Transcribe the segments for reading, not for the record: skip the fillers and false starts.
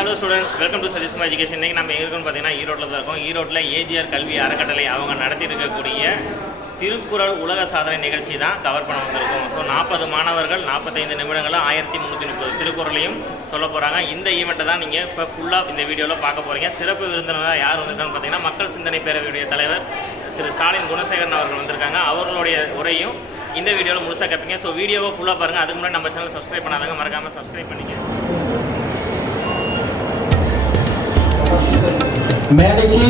Hello students, welcome to Satishkumar education. இன்றைக்கி நம்ம எங்கே இருக்கோம்னு பார்த்தீங்கன்னா ஈரோட்டில் தான் இருக்கோம். ஈரோட்டில் ஏஜிஆர் கல்வி அறக்கட்டளை அவங்க நடத்தி இருக்கக்கூடிய திருக்குறள் உலக சாதனை நிகழ்ச்சி தான் கவர் பண்ண வந்திருக்கோம். ஸோ 40 மாணவர்கள் 45 நிமிடங்களில் 1330 திருக்குறளையும் சொல்ல போகிறாங்க. இந்த ஈவெண்ட்டை தான் நீங்கள் இப்போ ஃபுல்லாக இந்த வீடியோவில் பார்க்க போகிறீங்க. சிறப்பு விருந்தினராக யார் வந்திருக்கான்னு பார்த்தீங்கன்னா மக்கள் சிந்தனை பேரவையுடைய தலைவர் திரு ஸ்டாலின் குணசேகரன் அவர்கள் வந்திருக்காங்க. அவர்களுடைய உரையும் இந்த வீடியோவில் முழுசாக கேட்பீங்க. ஸோ வீடியோவை ஃபுல்லாக பாருங்கள். அதுக்கு முன்னாடி நம்ம சேனல் சப்ஸ்கிரைப் பண்ணாதாங்க, மறக்காமல் சப்ஸ்கிரைப் பண்ணிக்க. மேடைக்கு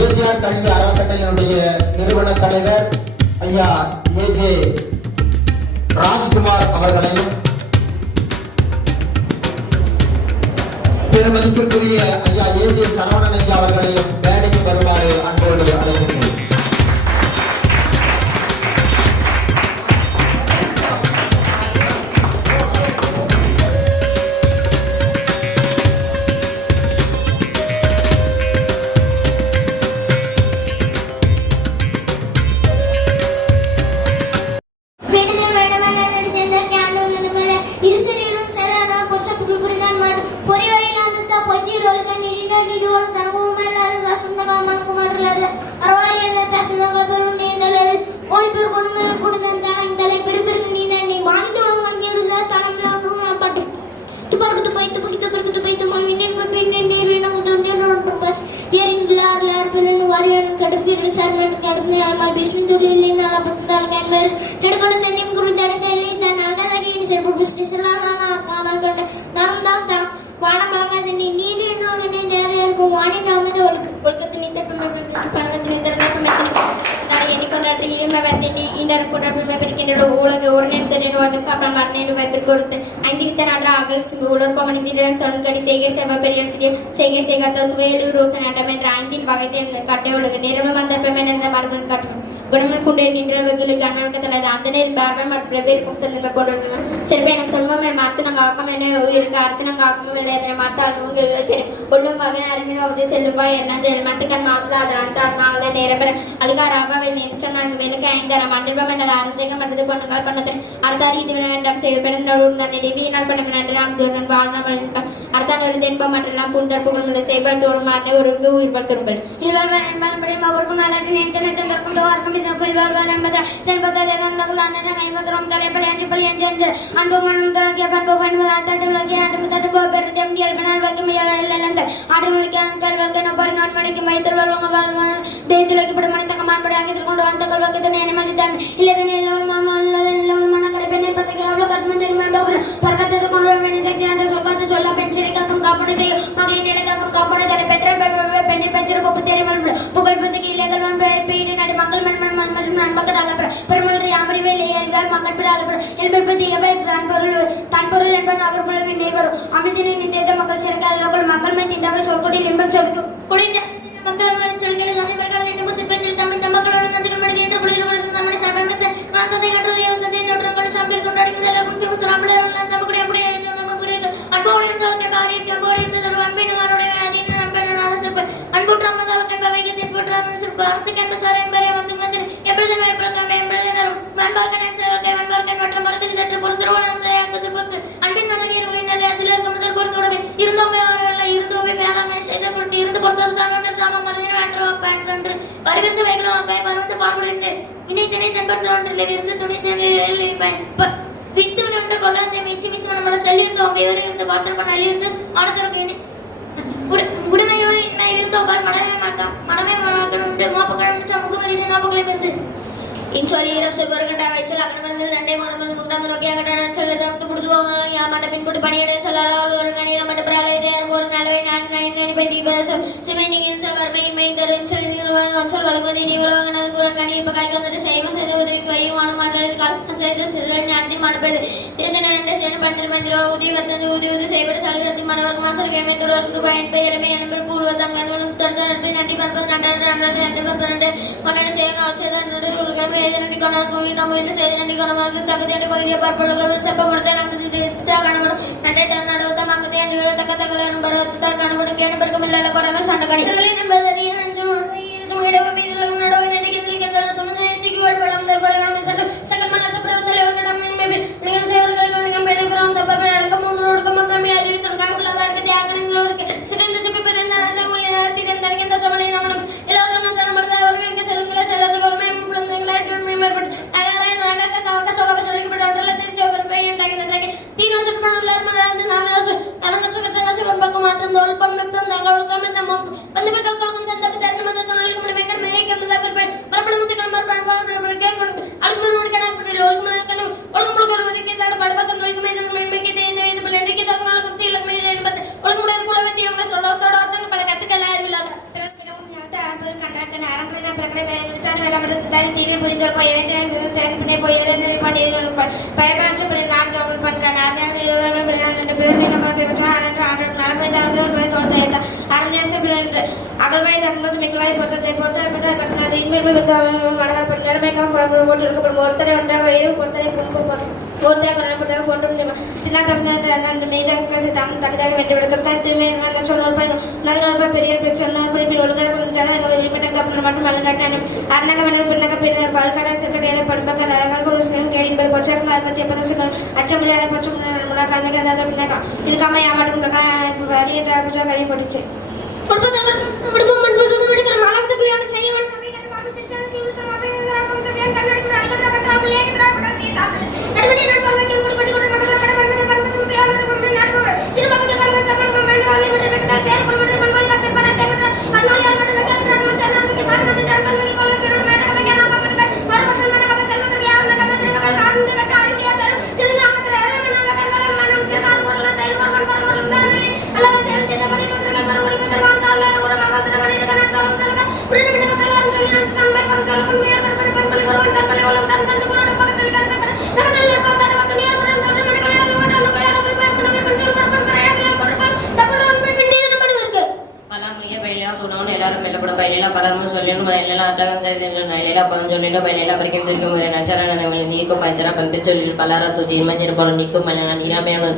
ஏஜிஆர் கல்வி அறக்கட்டளையினுடைய நிறுவன தலைவர் ஐயா ஏஜே ராஜ்குமார் அவர்களையும், பெருமதிப்பிற்குரிய ஐயா ஏஜே சரவணன் ஐயா அவர்களையும் மேடைக்கு வருமாறு அன்போடு அழைக்கிறேன். Second புரிதல் பயனை போய் பயன்படுத்த நான்கு அகழ்வாய் தற்போது மிகவாய் பொருத்தத்தை பொறுத்த இன்மை ஒருத்தரை ஒன்றாக பொருத்தரை பூர்த்தியாக கொள்ளப்பட்டதாக போன்றும் தினாக மீதாக தகுதாக வேண்டிவிடுத்தம் தூய்மை சொன்ன நல்ல பெரிய சொன்னில் ஒழுங்காக வெளிப்பட்ட கப்பல் மட்டும் வழங்காட்டினும் அரணக வேணும் பின்னக பின்னர் பால்காட செக்ரட்டரி படும்பக்க கேடிப்பது பொற்றாக 40 அச்சமுறை பட்சம் முன்னாக இருக்காம ஏமாற்றம் அறிய கைப்பட்டுச்சு பலரும் சொல்லணும் அட்டகம் செய்த பதம் சொல்லிட்டு பயில பறிக்கும் திருக்கும் நச்சால நீக்கும் பஞ்சரா பண்டு சொல்லி பலரத்து சீர்மச்சிரு போல நீக்கும் நீராமையான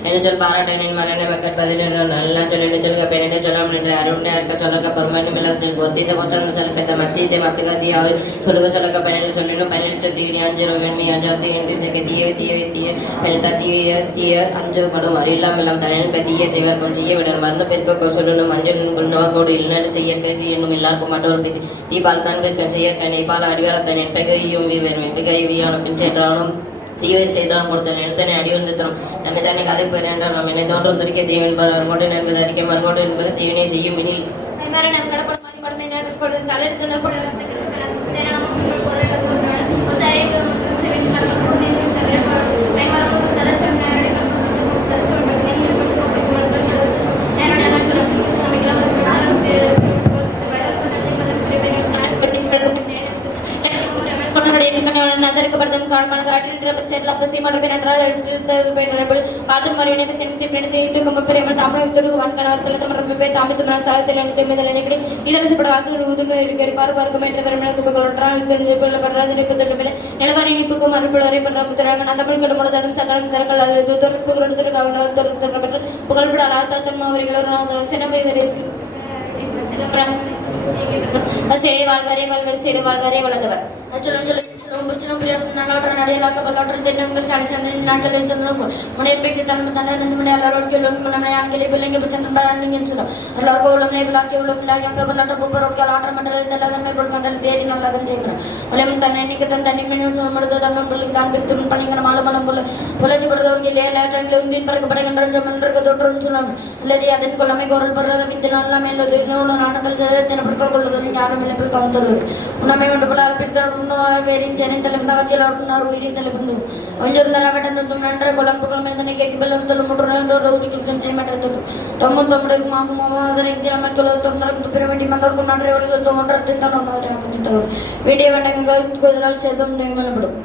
என்ன சொல் பாராட்டேன் மரண மக்கள் 17 நல்லா சொல்லிட்டு சொல்லுங்க பெண்ணே சொல்லாமல் என்று அருண் இருக்க சொல்லுங்க பெருமானி மேல பொருத்தித்த கொஞ்சம் சொல்லுங்க மத்தியத்தை மத்துக்காத்தியாவது சொல்லுங்க பெண்ணில் சொல்லணும் 18 5 வெண்ணி அஞ்சாத்தி என்று சேர்க்க தீய பெண்ணா தீய அஞ்சப்படும் அறியலாம் எல்லாம் தலையில் தீய சிவர் செய்ய விட மருந்து பெருக்க சொல்லணும் மஞ்சள் கொண்டவர்களோடு இல்லைன்னு செய்ய பேசி என்னும் எல்லாருக்கும் மற்றொரு தீபால் தான் பெருக்க செய்ய கணிப்பால் அடிவாரத்தன் என்பகையும் வெப்பிகைவியான பின் சென்றாலும் தீவை செய்தான் கொடுத்த நினைத்தனை அடிவந்து தரும் தன்னை தானே கதை பெற என்றால் நாம் என்னை தோன்றும் திருக்கே தீவன் மறுகோட்டன் என்பது அறிக்கை மறுகோட்டன் என்பது தீவினை செய்யும் எனில் வாழ்வரே வளர்ந்தவர் நடையிலாக பல்லாற்றல் தென்னங்கள் தலைச்சந்திரன் நாட்களில் சொன்னோம் முனைப்பைக்கு தன்மை தன்னை எல்லாரோடு பிள்ளைங்க எல்லாருக்கும் உள்ள விழாக்கி உள்ள விழாக்கி அங்கே பல்லாட்ட பூப்பரோட்கள் ஆற்ற மண்டலத்தில் எல்லாதன்மை பொருட்கள் தேடி நல்லதான் செய்கிறோம் உலகம் தன்னை எண்ணிக்கை தன் தனி மினியும் சொல்லுறது தன்னொன்றில் தான் பிரித்து பணிங்கிற மாலபலம் போல புலச்சி படுத்தவர்கள் லேலாச்சங்களை உந்தின் பறக்கப்படுகின்ற ஜமன்றுக்கு தோற்றம் சொல்லணும் உள்ளது அதன் கொள்ளமை குரல் படுறது இந்த நல்ல மேலது இன்னொன்று நாணங்கள் தின பொருட்கள் கொள்வதும் யாரும் இல்லை கவனம் தருவது உண்மை ஒன்று போல அற்பித்த வேரின் சென்னைத்தலும் தகச்சியில் உணர் உயிரின் தலைப்பிருந்து ஒன்றிருந்தாலும் நன்ற குழம்புகள் மேல் கேட்கி பெல்லொருத்தலும் முற்றுக்கும் செய்யப்பட்டது தொம்மும் மாதரை மக்கள் தொண்டருக்கு பெற வேண்டிய மன்னருக்கும் நன்றை வழிகள் ஒன்றத்தை தான் மாதிரி வேண்டிய வேண்டங்கள் செல்வம் நியமனப்படும்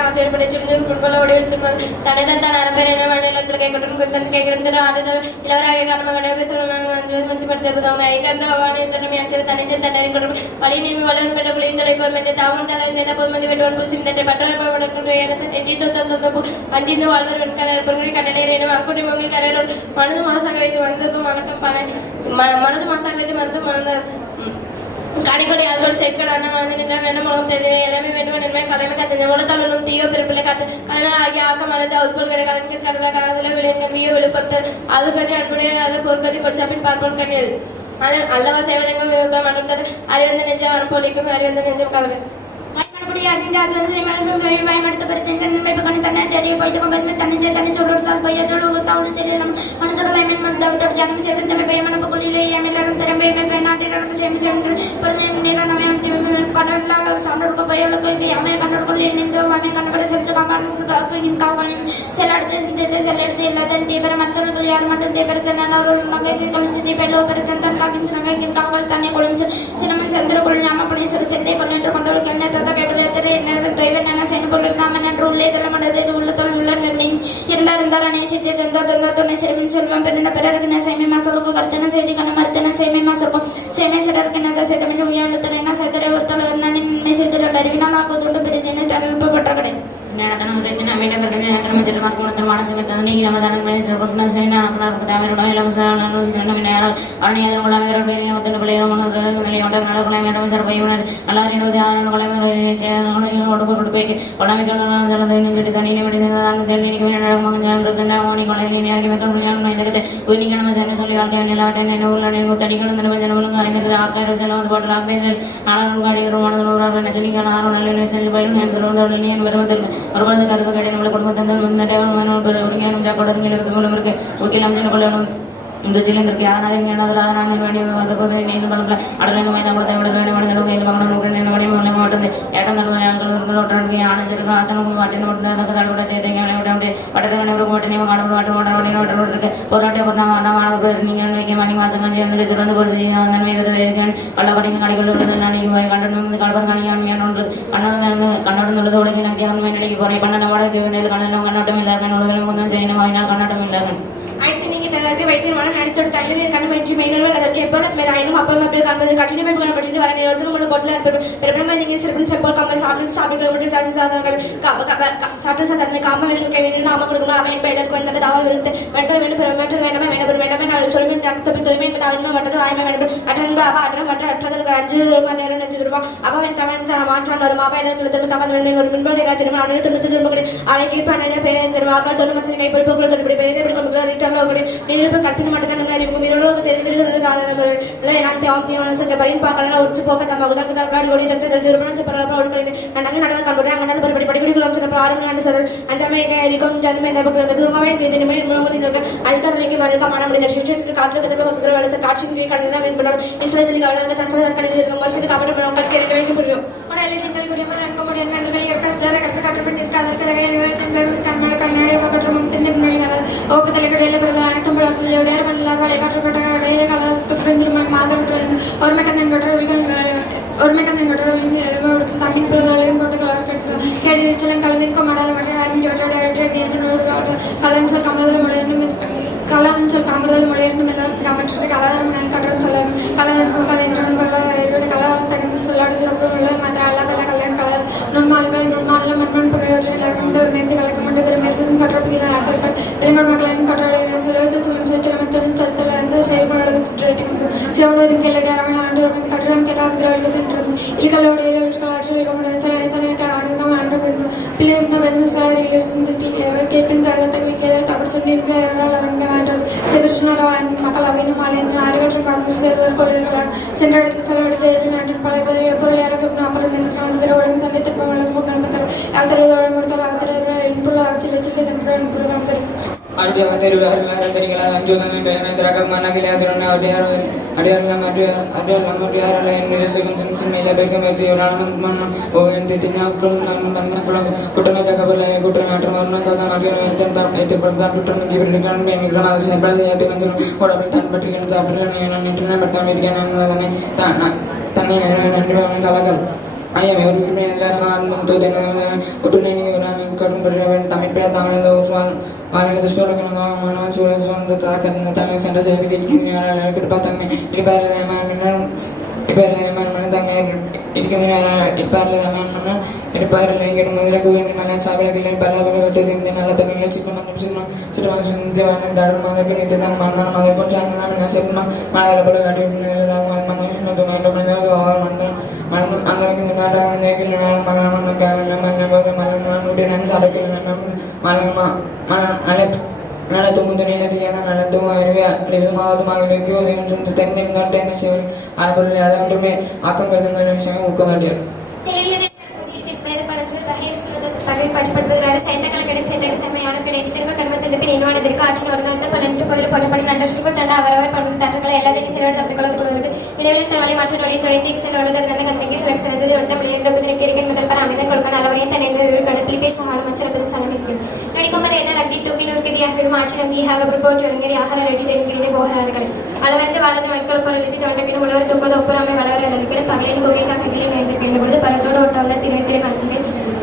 ஆசிரியர் படிச்சிருந்து முன்பலோடு எடுத்து தனிதான் தான் அரம்பேன மாநிலத்தில் கேட்கணும் கேட்கணும் ஆறுதல் இளவராக காரணமாக பேசுவாங்க ஐந்தாவது தனிச்சல் தண்டனை வழி நீ வளர்ந்து பெற்ற புள்ளியின் தலைப்பு தாவன் தலை செய்த பொதுமதி வெட்டுவன் சிந்தனை அஞ்சிந்து வாழ்வர் கடலேறும் அக்குடி மொழி கரையோடு மனது மாசாக வைத்து வந்ததும் வணக்கம் பல மனது மாசாக வைத்து வந்து மணந்தார் கடைக்கொடி அதோடு சேர்க்கணும் அண்ணன் வளர்ந்து என்ன மூலம் தெரியும் எல்லாமே வேண்டும் நன்மை கலைமை கத்தது உலகத்தாலும் தீயோ பிறப்பிள்ளை காத்து கலைமை ஆகிய ஆக்கம் வளர்ந்து அவுட்பொருள்களை கலைஞர் கருதா காலத்தில் விளைவியோ விழுப்பத்தல் அது கறி அன்புடைய அது பொற்கதி கொச்சாப்பின் பார்ப்போம் கண்ணியது அல்லவா சேவதங்கம் மன்றம் அறிவந்த நெஞ்சம் வரப்பொழிக்கும் அறிவந்த நெஞ்சம் கலவை பயன்படுத்த தன்னை தெரிய போய்த்து தன்னை சொல்றால் பையத்தோடு தாவல் தெரியலாம் மனத்தோடு பயன் தியானம் செய்து தன்னை பயமனப்பு கொள்ளிலே எல்லாரும் திறமை நாட்டில் கடலாக சான்றோருக்கு பையலுக்கு அமைய கண்டோர்கள் நின்றோம் அமைய கண்டோரை செலுத்து காவலின் செல்லடுத்து செல்லடுத்து எல்லாத்தையும் தீவிர மற்றவர்கள் யார் மட்டும் தீவிர சென்ன நகைக்கு கொலுசு தீபெல்லோ பெருத்தன் தன் காக்கின் காவல் தன்னை கொழும் cinnamon Semen Sandra Nama Police Sunday Panetta Control Canada Capillary and Toyana Saint Paul Raman and Rule the Lamada de Ulatal Learning Yenda Nasi and the Seven Silvan Penna Peregrina Semi Masako Cartana Sedican Martana Semi Masako Semi Sedarkana Sedamina Lutarana Sadara and Message Ladina Lago to the Pedina and Papataka. Nanathan Hudina made a better Mark Semetani, Ramadan, Sayana, Tamara, or any other Olamera, the Napoleon, the survivor, Alarino, the Iron Olamera, to pay, the children of Yana and another I don't know whether they were going I think that the waiting one had to tell you can make Jimaino as a cable at Medina, upper Mapil Company, continuing to continue and the other bottle and remembering his simple comments after Saturday Saturday and Kama and Kevin Nama and Peter when the Tower went to perimeter when I will show him that the Pitomin without no matter I remember attend Baba, matter the Grand Jury and Juba, Abba and Tamanta or Maba and the Taman or Mingo, I keep an pay the Maba, the Masaka, the prepare Nil Katina Miro, the territory and the Barin Pakana, Utspoka, the German, the Parabol, and another Cabrera, another particular the Praran and Jamaica, Recom, Gentlemen, the main Alter Lake, Malcolm, the Churches, the Carter, the Carching, the Canada, and inside the Garden, the Tansa, the commercial capital, when I listen to the and comedian and the mayor, Pastor, and the Caterpillar, the railway, and the Canada, the open the Legadella, and Lava, to bring my mother or Mekan or Mekan Tamin Head and Calvin Commander, and Kalans of Kalans of Kamal Modern, Kamatri, Kalam, and Katam Salam, Kalam, Solar, Madala, normal, I am to Nala tunggu tanya nanti yang nala tunggu area lebih mau tu mau lagi kau lebih macam teknik dan teknik sih apa boleh ada untuk me akan kerja dengan saya hukum ada. பற்றப்படுவதனால சைந்தங்கள் கிடைச்ச இந்த செம்மையான கிடைத்திருக்க கர்மத்திற்கு நினைவானதற்கு ஆற்றின் ஒரு நாள் பலனற்ற பதில் போற்றப்படும் நன்றி தண்ட அவரவர் பண்பு தற்றங்களை எல்லாத்தையும் செல்வர்கள் அப்படி கொண்டு கொடுவதற்கு விளைவில் தவளை மற்ற நொழியை தொலைத்து செல்வதற்கு தன்னை கண்ணைக்கு சுரக்ஷ செய்தது ஒருத்த முடிந்த குதிரைக்கு முதல் பல அமைந்த கொடுக்க அளவையும் தன்னை கடப்பில் பேச ஆளும் சிறப்பது சலனிக்கும் நடிக்கும்போது என்ன நத்தி தூக்கி நோக்கியாக மாற்றி நந்தியாக போற்றி ஒருங்கடி ஆகார ரெடி போகிறார்கள் அளவந்து வளர்ந்து வைக்கொள் பொருளுக்கு தொண்டைக்கு உழவர் தூக்கது ஒப்புறாமை வளர பகலின் கொகை காக்கையில் மேய்ந்து பொழுது பரத்தோடு ஒட்டாத திரை வந்து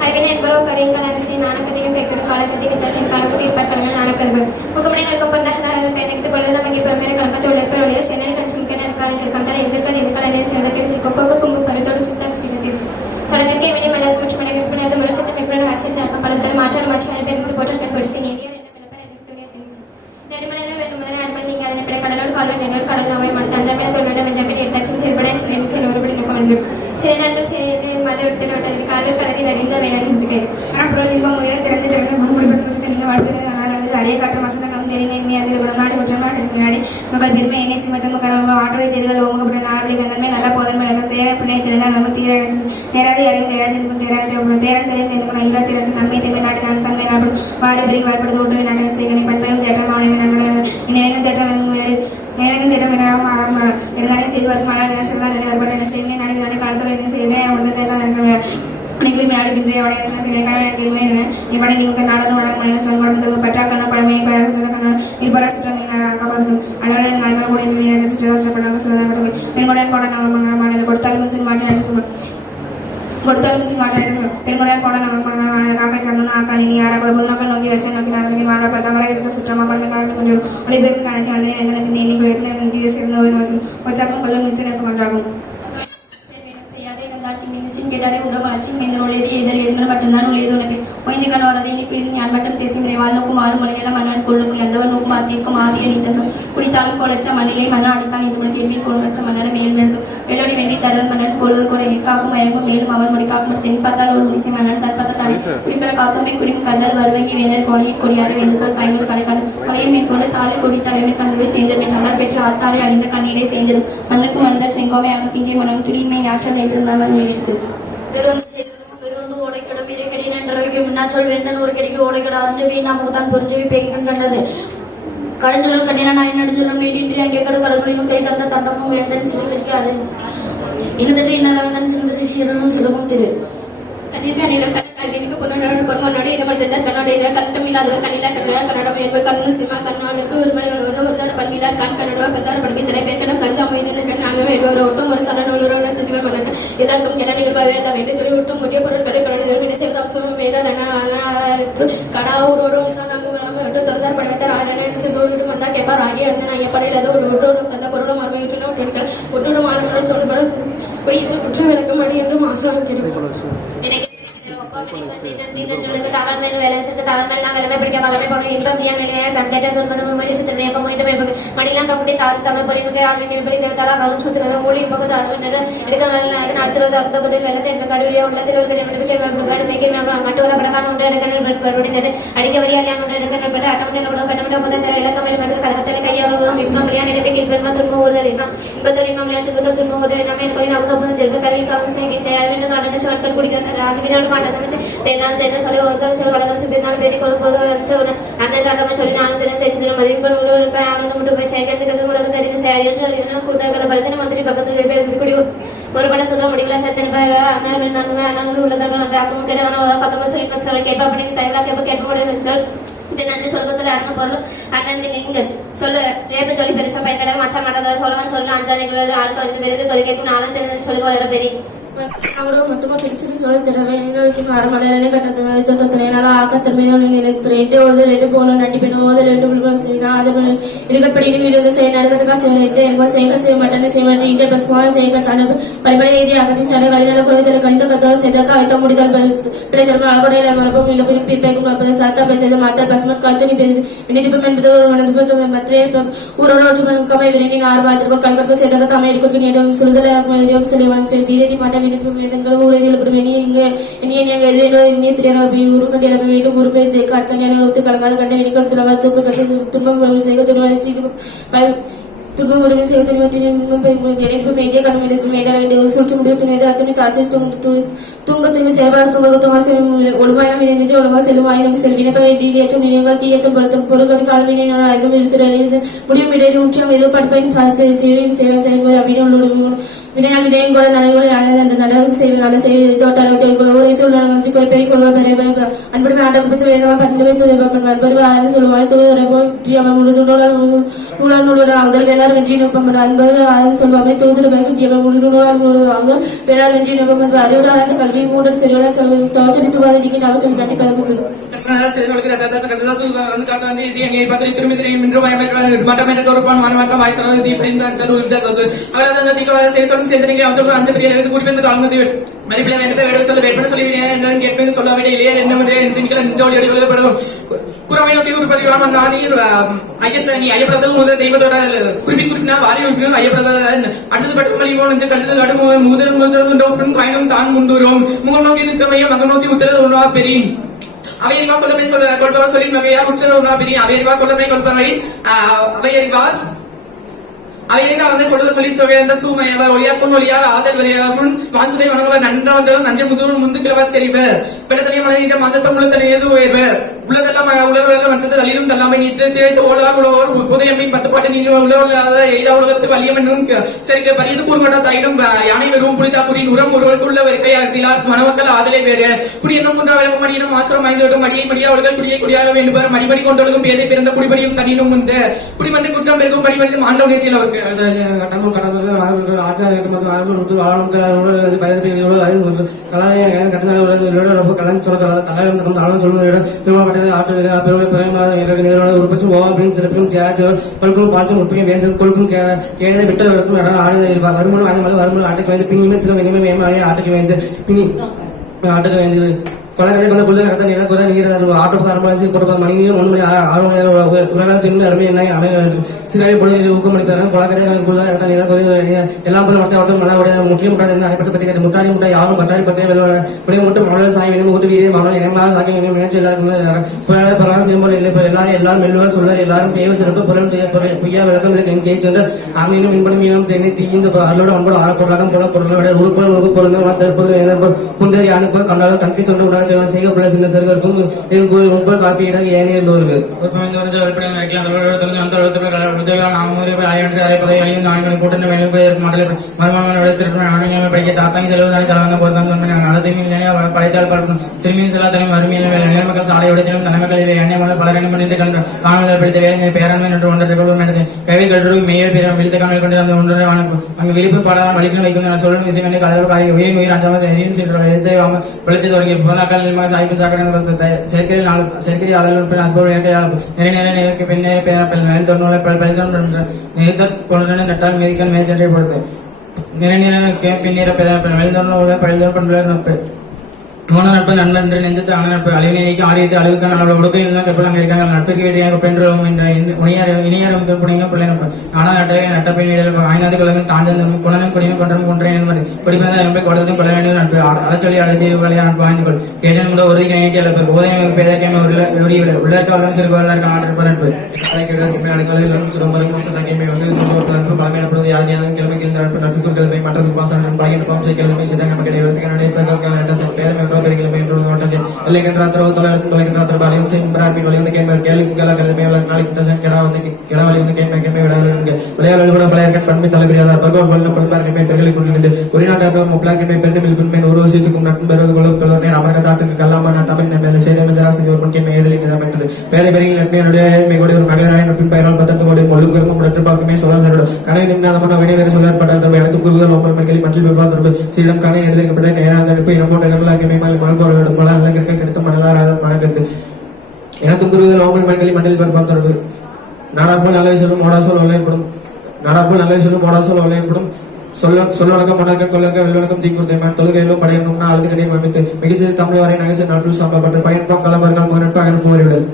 அறிவினை என்பளோ கரையங்கள் அரசியல் நாணக்கத்தையும் கைக்கொடு காலக்கத்தையும் தசையும் காலப்பட்டு இருப்பார்கள் நாணக்கல்வு முகமனைகளுக்கு பொருளாக பயணித்து பொழுது நமக்கு பெருமையை கலப்பத்து உழைப்பருடைய சென்னை கட்சிக்கு நெருக்காலங்கள் கந்தலை எதிர்க்க எதிர்கலையில் சேர்ந்த கொக்கு கும்பு பருத்தோடு சுத்தம் செய்தது கடலுக்கு வெளியே மலர் மூச்சு மனைவி புனித முரசத்தை மிகவும் அரசியல் தாக்கம் பலத்தில் மாற்றம் மாற்றி பெருமை போற்றல் படிச்சு நேடிய நெடுமலையில் வேண்டும் முதல் நடுமல் நீங்கள் அதனை பிற கடலோடு கால்வன் நெடுவோடு கடல் அவை மடுத்த அஞ்சாமையான தொழில் வெஞ்சமின் எட்டாட்சியும் செயல்பட சிலை ஒருபடி நோக்கம் வந்துடும் சில நாளும் சரி மத எடுத்து விட்டது காலில் கலரில் அறிஞ்ச வேளாண் முத்துக்கை ஆனால் புறம் இன்பம் உயர திறந்து திறந்து முன்மொழிபட்டு நீங்கள் வாழ்வது ஆனால் அது அரிய காட்டும் வசந்தங்களும் தெரிந்த எண்ணி அதில் குணநாடு குற்றநாடு முன்னாடி உங்கள் பெருமை எண்ணெய் சிமத்தம் கரவ ஆற்றுவை தெரிகள் ஓமுகப்பட்ட நாடுகளை கந்தன்மை நல்ல போதன் மேலும் தேர பிணை தெரிந்தால் நம்ம தீர தேராது யாரையும் தேராது இருக்கும் தேராது தேரம் தெரியும் தெரிந்து இல்லா திறந்து நன்மை தன்மை நாடு நான் தன்மை நாடும் வார பிரிவு வாய்ப்படுது ஒன்று நாடகம் செய்கனை பண்பையும் தேற்றம் மாவளம் நினைவகம் தேற்றம் வேறு நினைவகம் தேற்றம் வேணாலும் ஆரம்பம் எல்லாரையும் செய்வார் மழை செல்வார் நினைவார் என்ன செய்வேன் நாடு காலத்தோடு என்ன செய்தேன் முதல்ல அனைவரும் ஆடுகின்ற வளையர்கள் சில காலமே நீ படை நீங்கள் நாடகம் வழங்க மனித சொல்வாடு பற்றாக்கான பழமையை பழக்கக்கான இருபரா சுற்றம் அக்கப்படுத்தும் அளவில் நாங்கள் கூட சுற்றப்படாமல் சொல்லப்படும் பெண்முடன் போட நம்ம மாநில கொடுத்தாலும் சொல்லி மாட்டேன் சொல்லுவோம் கொடுத்தாலும் சொல்லி மாட்டேன் பெண்முடன் போட நம்ம காக்கை கண்ணு ஆக்கா நீ யாரை கூட பொதுநோக்கள் நோக்கி விவசாயம் நோக்கி நாங்கள் மாட பத்தாமரை இருக்க சுற்றமாக பழமை காரணம் கொஞ்சம் ஒளிபெருக்கு கணக்கு அந்த எந்த நீங்கள் ஏற்கனவே சேர்ந்த வச்சாக்கும் கொள்ளும் நிச்சயம் எனக்கு ஒன்றாகும் கேட்டாலே உடவாச்சு இந்த நூலேதி எதில் எதிர்கள் மட்டும்தான் நூலேது உனக்கு ஒய்ந்துகள் வளதை நீ பேசி யார் மட்டும் பேசும் வாழ் நோக்கும் ஆறு மொழியெல்லாம் மன்னன் கொள்ளும் எந்தவன் நோக்கும் ஆத்தியக்கும் ஆதிய நீந்தங்கள் குடித்தாலும் கொலச்ச மண்ணிலே மண்ணா அடித்தான் இது உனக்கு எவ்வின் கொள்வச்ச மன்னனை மேல் நடந்தும் வெள்ளோடி வேண்டி தருவன் மன்னன் கொள்வர் கூட எக்காக்கும் மயங்கும் மேலும் அவன் முடி காக்கும் சென்பாத்தால் ஒரு முடிசை மன்னன் கற்பத்த தாடி குடிப்பிற காத்துமே குடியும் கந்தல் வருவங்கி வேந்தர் கொலையை கொடியாட வேந்தத்தோல் பயங்கர கலைக்கான கலையை மேற்கொண்டு தாலை கொடி தலைவர் கண்ணுடைய சேர்ந்து நல்லார் பெற்று ஆத்தாலை அழிந்த கண்ணீரே சேர்ந்திடும் மண்ணுக்கு மந்தர் செங்கோமை அகத்திங்கே மனம் துடிமை ஆற்றல் என்று மனம் இருக்கு சொல் வேந்தன் ஒரு கிடைக்கு ஓலைக்கட அறிஞ்சவி நாம் தான் புரிஞ்சவி பேய்கள் கண்டது கடைஞ்சொல்லும் கண்ணினா நாய் நடுஞ்சொல்லும் நீடின்றி அங்கே கடு கடவுளையும் கை தந்த தண்டமும் வேந்தன் சிறு கிடைக்காது இன்னதற்கு இன்னத வேந்தன் சிறுதி சீரனும் சுலபம் திரு கண்ணில் கண்ணில கண்ணிக்கு பொன்னோடு இடமல் தெரிந்தார் கண்ணோட கண்டம் இல்லாதவர் கண்ணில கன்னடம் என்பது கண்ணு சிமா கண்ணாளுக்கு ஒரு மணி ஒரு தர பண்பிலா கண் கண்ணோட பெற்றார் படப்பை திரைப்பேர்க்கணும் கஞ்சா மொய்தன் நாங்கள் ஒரு ஒட்டும் ஒரு சன நூறு தெரிஞ்சுகள் பண்ணாங்க எல்லாருக்கும் என்ன நிகழ்வாக எல்லாம் வேண்டும் துறை விட்டும் முக்கிய பொருட்களை கலந்து செய்வது அம்சமும் வேண்டாம் கடா ஒரு தொடர்ந்தார் படவைத்தார் ஆயிரம் சோழிடும் வந்தா கேட்பார் ஆகிய நான் எப்படையில் ஏதோ ஒரு ஒற்றோடும் தந்த பொருளும் அருமையுற்று ஒற்றெடுக்கள் ஒற்றோடும் ஆளுநர்கள் சொல்லப்படும் குடியிருந்த குற்ற விளக்கம் அடி என்றும் ஆசிரியர் கிடைக்கும் தகவல் மேல் வேலை தகவல் மேல் நான் விளமை பிடிக்க வளமை போன இன்பம் நீர் மேலே தன்கேட்ட சொல்வது மொழி சுத்திரனையக்க முயற்று மேம்படு மடிலாம் கம்பட்டி தாள் தமிழ் பொறிமுறை ஆழ்வினை எப்படி தேவத்தால் அகலும் சுத்திரது மொழி பகுதி அறுவனர் எடுக்க நடத்துவது அர்த்தகுதில் வெள்ளத்தை என்பது கடுவிய உள்ளத்தில் ஒரு மட்டும் படக்கான ஒன்று எடுக்க அடிக்க வரியாளியான ஒன்று எடுக்க நட்பட்டு அட்டமட்டில் உடவு கட்டமட்ட முதல் தர இலக்கம் என்பது கழகத்தில் கையாகும் இன்பம் விளையாட நினைப்பை இன்பம் துன்பம் ஊறுதல் என்ன இன்பத்தில் இன்பம் விளையாட்டு துன்பத்தில் துன்பம் ஊறுதல் நம்ம போய் நமக்கு ஜெல்ப கருவி காவல் செய்ய வேண்டும் நடந்து சொற்கள் குடிக்க ஆகிவினாலும் மாட்டது தேர்ந்தாலும் தேர்ந்த சொல்லி ஒருத்தர் சொல்லி வளர்ந்து சுப்பினாலும் பேடி கொள்ளும்போது அண்ணன் சொல்லி நானும் தினம் தேய்ச்சி மதிப்பு ஆனந்தம் மட்டும் போய் சேர்க்கிறது உலக தெரிந்து சேரி என்று கூட்டாளர்களை பலத்தின மந்திரி பக்கத்தில் குடி ஒரு பட சுதா முடிவில் சேர்த்தன அண்ணன் உள்ளதாக அப்புறம் கேட்டதான 19 சொல்லி சொல்ல கேட்பா பண்ணி தயாரா கேட்ப சொல் நன்றி சொல்ல சொல்ல அண்ணன் பொருள் அண்ணன் இங்க சொல்லு வேப்ப சொல்லி பெருசா பயன்பட மச்சா மாட்டா சொல்லவன் சொல்ல அஞ்சாலைகள் ஆளுக்கு வந்து பெரிய தொழில் கேட்கும் நானும் தெரிஞ்சு சொல்லி வளர பெரிய மட்டுமா சிரிச்சு சொல்லி தரவேன் அரைமலையிலே கட்டத்தினால ஆக்கத்தன்மையான நிலைத்து ஓதல் போல நடிப்பின ஓதல் அது இடுக்கப்படி வீடு செய்ய நடக்கிறதுக்காக சொல்லிட்டு எனக்கு செய்ய மாட்டேன் செய்ய மாட்டேன் இங்கே பஸ் போக செய்ய சடல் பரிமலை ஏறி அகத்தின் சடல் கழினால குறைத்தல் கணித கத்தோ செய்தாக்க வைத்த முடிதல் பிழைத்தல் அகடையில மரப்பும் இல்லை பிரிப்பி பேக்கும் சத்தா பேசது மாத்தல் பசுமத் கழுத்து வினிதிப்பம் என்பது ஒரு மனது மற்ற ஊரோட ஒற்றுமனுக்கமை விரைவின் ஆர்வத்திற்கும் கல்கற்கு செய்தாக தமிழ் எடுக்க நேரம் சுடுதல் செல்வன் செல் வீரதி மாட்டேன் வேதங்கள் ஊரதில் இனி தெரியாத உருக்கண்டியில் மீண்டும் ஒரு பேர் அச்சங்கான ஒத்து கலங்காது கண்ட வினிக்கல் துலக தூக்க கட்டி துன்பம் செய்க துணிவாரி துன்பம் உரிமை செய்து எனக்கு மேஜே கடன் எடுக்கும் மேடாக வேண்டிய சுற்று முடிவு துணையாக அத்தனை தாட்சி தூங்க தூங்க செயல்பாடு தூங்க ஒழுமாயிரம் நின்று ஒழுங்கா செல்லும் ஆயிரம் செல்வினை டீலேற்றம் நினைவுகள் தீயற்றம் படுத்தும் பொருட்கள் காலமினை ஆயுதம் இழுத்து முடியும் இடையே முக்கியம் எது பட்பயன் சேவை செயல்முறை அப்படின்னு வினையால் விடயம் கூட நடைமுறை அந்த நடவடிக்கை செய்து நல்ல செய்து தோட்டாளர்கள் ஒரே சூழ்நிலை பெரிய கொள்வார் அன்புடன் ஆட்டக்குப்பத்து வேதமாக பன்னெண்டு பேர் துதிப்பார்கள் அன்பரு ஆய்ந்து சொல்லுவாங்க தூதரப்போ நூலால் ஆகுதல் வேளாண் வெற்றி நோக்கம் அன்பரு ஆய்ந்து சொல்லுவாங்க தூதரப்போ ஆகுதல் வேளாண் வெற்றி நோக்கம் அறிவுடன் ஆய்ந்த கல்வி மூடல் செல்வன தோற்றடித்துவாத நீக்கி நாங்கள் சொல்லி கட்டி பதக்குது புறமை நோக்கி உருப்படிவான நானில் ஐயத்தனி ஐயப்படத்தும் முதல் தெய்வத்தோட குறிப்பினா வாரி உறுப்பினும் ஐயப்பட அடுத்தது பட்டு மொழி கடுத்தது கடும் முதல் பயணம் தான் முன்தூரும் முகம் நோக்கி நிற்கமையும் மகன் நோக்கி உத்தரவு உணவா பெரியும் அவையறிவா சொல்லமை கொள்பவர் சொல்லின் வகையார் உச்சர உணவா பெரியும் அவையறிவா சொல்லமை கொள்பவை அவையறிவார் அவையறிவா வந்து சொல்ல சொல்லி தொகைந்த சூமையவர் ஒளியாக்கும் ஒளியார் ஆதல் வழியாகும் வாஞ்சுதை மனவள நன்றவந்தரும் நஞ்சை முதுரும் முந்து கிழவா செறிவு பிள்ளத்தனிய மலையிட்ட மதத்த முழுத்தனையது உயர்வு உள்ளதெல்லாம் உலகம் மற்றது அழியும் தள்ளாமை நீத்து சேர்த்து ஓலார் உழவோர் புதையமின் 10 பாட்டு நீர் உலகல்லாத எய்தா உலகத்து வலியம் என்னும் சரிக்க பரியது கூறுகொண்ட தாயிடும் யானை வெறும் புலிதா புரியின் உரம் ஒருவருக்குள்ள வெறுக்கையார் மணமக்கள் ஆதலை வேறு குடி என்னும் குன்றா விளக்கும் மணியிடம் ஆசிரம் ஐந்தோடும் மடியை மடியா அவர்கள் குடியை குடியாக வேண்டுவர் மடிபடி கொண்டொழுகும் பேதை பிறந்த குடிபடியும் தனியும் முந்து குடிமந்தை குற்றம் பெருக்கும் படிபடியும் ஆண்ட உணர்ச்சியில் அவருக்கு கட்டணம் கடந்த உற்பத்தி ஓவாபின் சிறப்பிலும் பல்கும் பாய்ச்சும் உற்பத்தி வேந்தல் கொழுக்கும் கேதை விட்டவர்களுக்கும் வருமானம் அதே வருமானம் ஆட்டுக்கு வேந்து பின்னிமே சில இனிமே ஆட்டுக்கு வேந்து பின்னி ஆட்டுக்கு வேந்து கொலகதை கொண்ட குள்ள கதை நில குறை நீர் ஆட்டோக்கு அரம்பு கொடுப்ப மணி 1 மணி 6 மணி நேரம் உரகால தின்மை அருமை என்ன அமைய சிறாய் பொழுது ஊக்கமளிப்பார்கள் கொலகதை குள்ள கதை நில குறை எல்லாம் போல மற்ற அவர்கள் மழை முற்றிலும் முட்டாது அடைப்பட்ட பற்றி முட்டாரி முட்டை யாரும் பட்டாரி பற்றிய வெளியே மட்டும் மழை சாய் வேணும் கூட்டு வீரே மகன் இனமாக சாக்கி வேணும் நினைச்சு எல்லாருக்கும் பரவாயில்ல செய்யும்போது இல்லை எல்லாரும் மெல்லுவார் சொல்வார் எல்லாரும் செய்வ சிறப்பு புலம் பொய்யா விளக்கம் கேட்டு ஆமீனும் மின்படும் மீனும் தென்னை தீய்ந்த அருளோட அன்போடு ஆழப்பொருளாக போல பொருளை விட உறுப்பு பொருள் தற்போது குண்டறி அனுப்ப கண்டாலும் தங்கி தொண்டு செய்யப்பட சின்ன சிறுவருக்கும் முப்பது காப்பி இடம் ஏனி இருந்தவர்கள் தாத்தாங்க செலவு தானே தலைவங்க பொறுத்தாங்க படைத்தால் பழக்கம் சிறுமியும் செல்லாத்தனையும் வறுமையில் மக்கள் சாலை உடைத்திலும் தலைமக்களில் எண்ணெய் மூலம் பல 2 மணி காணொலி பிடித்த வேலை பேரண்மை என்று ஒன்றரை நடந்தது கவி கல்லூரி மேயர் பேரம் விழித்த காணொலி கொண்டு அந்த ஒன்றரை அங்கு விழிப்பு பாடாமல் வலிக்கும் வைக்கும் சொல்லும் விஷயம் கதவு காரிய உயிரின் உயிர் அஞ்சாமல் சென்று வளர்த்து தொடங்கிய பொருளாக்கள் சாய்ப்பு சாக்கடை செயற்கை அளவில் அன்போடு நிறைய நேரம் பெண் நேர பேரப்பல் மேல் தொண்ணூறு நிறுத்தல் கொண்டு நட்டால் மேரிக்கல் மேல் சென்றை பொறுத்து நிறைய பின்னீர பேரப்பல் மேல் தொண்ணூறு பழுதோடு கொண்டு மூணு நட்பு நண்பன் நெஞ்சத்து ஆன நட்பு அழிவினைக்கு ஆரியத்து அளவுக்கு அளவு கொடுக்க இருந்தால் கப்பலாங்க இருக்காங்க நட்புக்கு வேண்டியாக பெண்களும் என்ற இணையாரும் புனிங்க பிள்ளை நட்பு ஆனால் நட்டை நட்டப்பை ஐந்தாவது கிழமை தாஞ்சந்தும் குணனும் குடியும் கொண்டனும் கொன்றேன் என்பது குடிப்பிறந்த நட்பை கொடுத்தும் கொள்ள வேண்டிய நட்பு அறச்சொல்லி அழைத்தீர் வழியாக நட்பு வாய்ந்து கொள் கேட்டன் கூட ஒரு நீட்டி அளவு போதைய பேதற்கைமை வெளியிட உள்ளாக்க வளம் சிறு வரலாறு ஆட்டிருப்ப நட்பு நாடாப்போல் நல்ல சொல்லும் மோடாசோல் வளையப்படும் நாடாப்போல் நல்ல சொல்லும் மோடாசோல் வளையப்படும் சொல்லடக்கம் மன்னர்கள் கொள்ளக்க வெள்ளடக்கம் தீக்குறுத்தைமான் தொழுகையிலும் படையணும் அழுது கடையை அமைத்து மிகச்சிறு தமிழ் வரை நகைச்சு நாட்டில் சம்பப்பட்டு பயன்பம் கலம்பர்கள் முன்னெடுப்பாக அனுப்புவரிவிடல்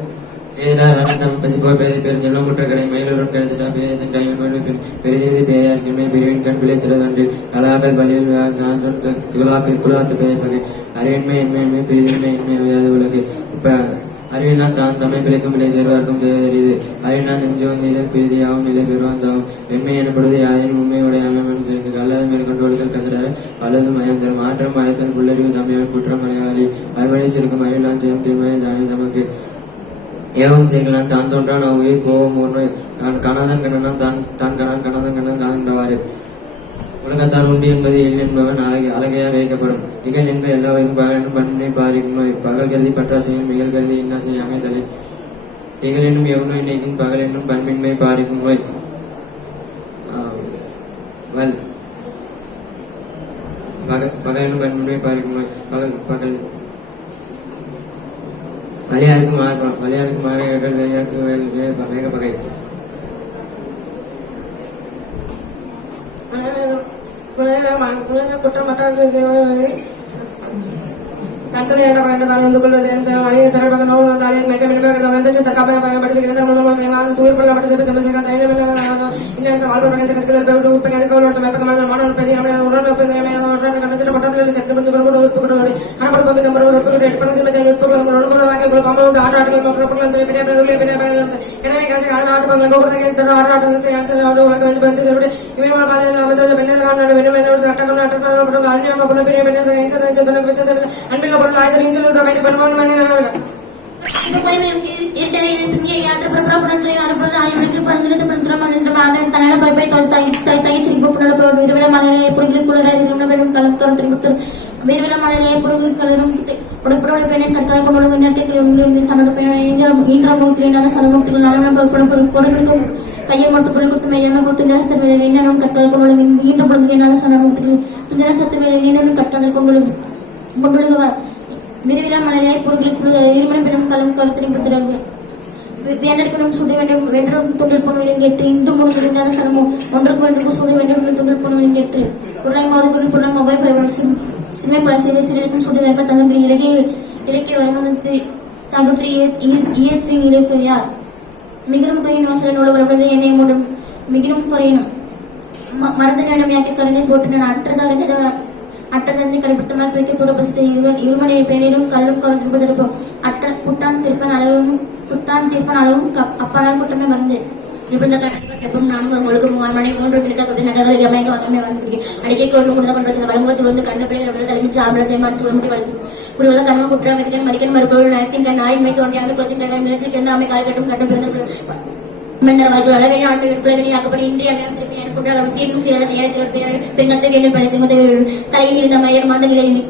பெருஞ்செல்லம் கடை மயிலூரும் கிடத்திட்டா பெரிய பெரியாருக்குமே பிரிவின் கண் பிழைத்துள்ளது கலாக்கள் பள்ளியில் குலாத்து பெயர் அறிவின்மை என்மை பெரிதின்மை என்மை உலகு இப்ப அறிவினால் தான் தம்மை பிழைக்கும் விலை சேர்வார்க்கும் தெரியுது. அறிவினால் நெஞ்சவும் நிலை பிரீதியாகவும் நிலை பெறுவாந்தாவும் வெண்மை எனப்படுவது யாரையும் உண்மையுடைய அமைமன் சேர்ந்து கல்லாத மேற்கொண்டு ஒழுக்கல் கதிராக அல்லது மயம் தரும் மாற்றம் மறைத்தல் புள்ளறிவு தம்மையால் குற்றம் மறையாளி அறுவடை சிறுக்கும் அறிவினால் தேரும் தீர்மானி தானே தமக்கு ஏவம் செய்கலாம் தான் தோன்றான் உயிர் போவோம் ஊர்மை நான் கணாதன் கண்ணனாம் தான் கணான் கணாதன் கண்ணன் காண்பவாறு உலகத்தார் உண்டு என்பது எல் என்பவன் அழகையா வைக்கப்படும். நிகழ் என்ப எல்லாவரும் பகலும் பண்பினை பாரிக்கும் நோய் பகல் கருதி பற்றாசையும் மிகழ் கருதி என்ன செய்யாமை தலை நிகழ் என்னும் எவனோ இன்னைக்கும் பகல் என்னும் பண்பின்மை பாரிக்கும் நோய் பகல் என்னும் பண்பின்மை பாரிக்கும் நோய் பகல் வலியாருக்கும் மாற வேக பகை குற்றமற்றவர்கள் செய்வதை தங்களை என்ற பயன்தான் வந்து கொள்வது மனித தரப்பக நோவு தலையில் மெக்கமிட்டு தற்காப்பாக பயன்படுத்துகிறது மூலம் தூர் கொள்ளப்பட்டு சமசிக்க இன்னும் வாழ்வு உற்பத்தி மாணவர் பெரிய உடல் கண்டத்தில் பட்டத்தில் சக்தி பண்ணி உட்புகளை அனப்பட கொண்டு உட்புகளை உட்புகளை ஆட்டாட்டுகள் பெரிய எனவே காசு ஆட்டுப்பாங்க ஆட்டாட்டம் உலக வந்து வந்து இவர்கள் பாதையில் அமைந்துள்ள பெண்கள் வெறும் அட்டகம் அறிஞர் பெரிய பெண்ணை அன்பில் பொருள் ஆயுதம் இன்சல் பயணம் பண்ணுவாங்க கையை மறுத்து பொருள் கொடுத்து மேலான கொடுத்து சத்து வேலை இன்னும் கற்கால் கொண்டு நீண்ட பொழுது சன சத்து வேலை இன்னும் கற்கால் கொண்டுள்ளுவார் விரைவிலா மலையை பொருட்களுக்கு இருமணம் பெறும் களம் கருத்தினை கொடுத்தார்கள் வேண்டற்குடன் சூதை வேண்டும் வென்றும் தொழில் பொண்ணுவிலும் கேட்டு இன்று மூணு தொழிலான சனமும் ஒன்றுக்கு ஒன்றுக்கு சூதை வேண்டும் தொழில் பொண்ணுவிலும் கேட்டு உருளை மாதுகுடன் புறம் மொபைல் ஃபைபர் சிமை பல செய்தி சிறைக்கும் சூதை வைப்ப தகுதி இலக்கிய வருமானத்தை தகுற்றி இயற்றி இலக்கியார் மிகவும் குறையின் வாசல நூல் வளர்ப்பது என்னை மூடும் மிகவும் குறையணும் மறந்த நேரமையாக்கி கருணை போட்டு நான் அட்டதந்தை கடைபிடித்தனால் துவைக்க தூர பசித்த இருமனையை பேரிலும் கல்லும் கவர்ந்திருப்பதற்கும் குட்டான் திருப்பன் அளவும் அப்பாலால் குற்றமே மறந்து நிபுண கட்டப்பும் நானும் உங்களுக்கு 3 மணி 3 மினிட் கொண்டு நகரில் அமைக்க வாங்கமே வாங்கி அடிக்கை கொண்டு கொடுத்த கொண்டதில் வழங்குவதில் வந்து கண்ண பிள்ளை தலைமை சாப்பிட மாற்றி சொல்லிட்டு வளர்த்து குடிவள கண்ம குற்ற வசிக்கன் மதிக்கன் மறுபொருள் நயத்தின் நாயின்மை தோன்றியாக குளத்தின் நிலத்தில் கிடந்த அமை கால் கட்டும் கட்டம் பிறந்த மன்னர் வாய்ப்பு அளவில் ஆண்மை விற்பனை ஆக்கப்படி இன்றைய அகம் தீர்க்கும் சீரல தயாரித்து பெண்ணத்தை வேண்டும் பணி தலையில் இருந்த மயர் மாந்த நிலையில்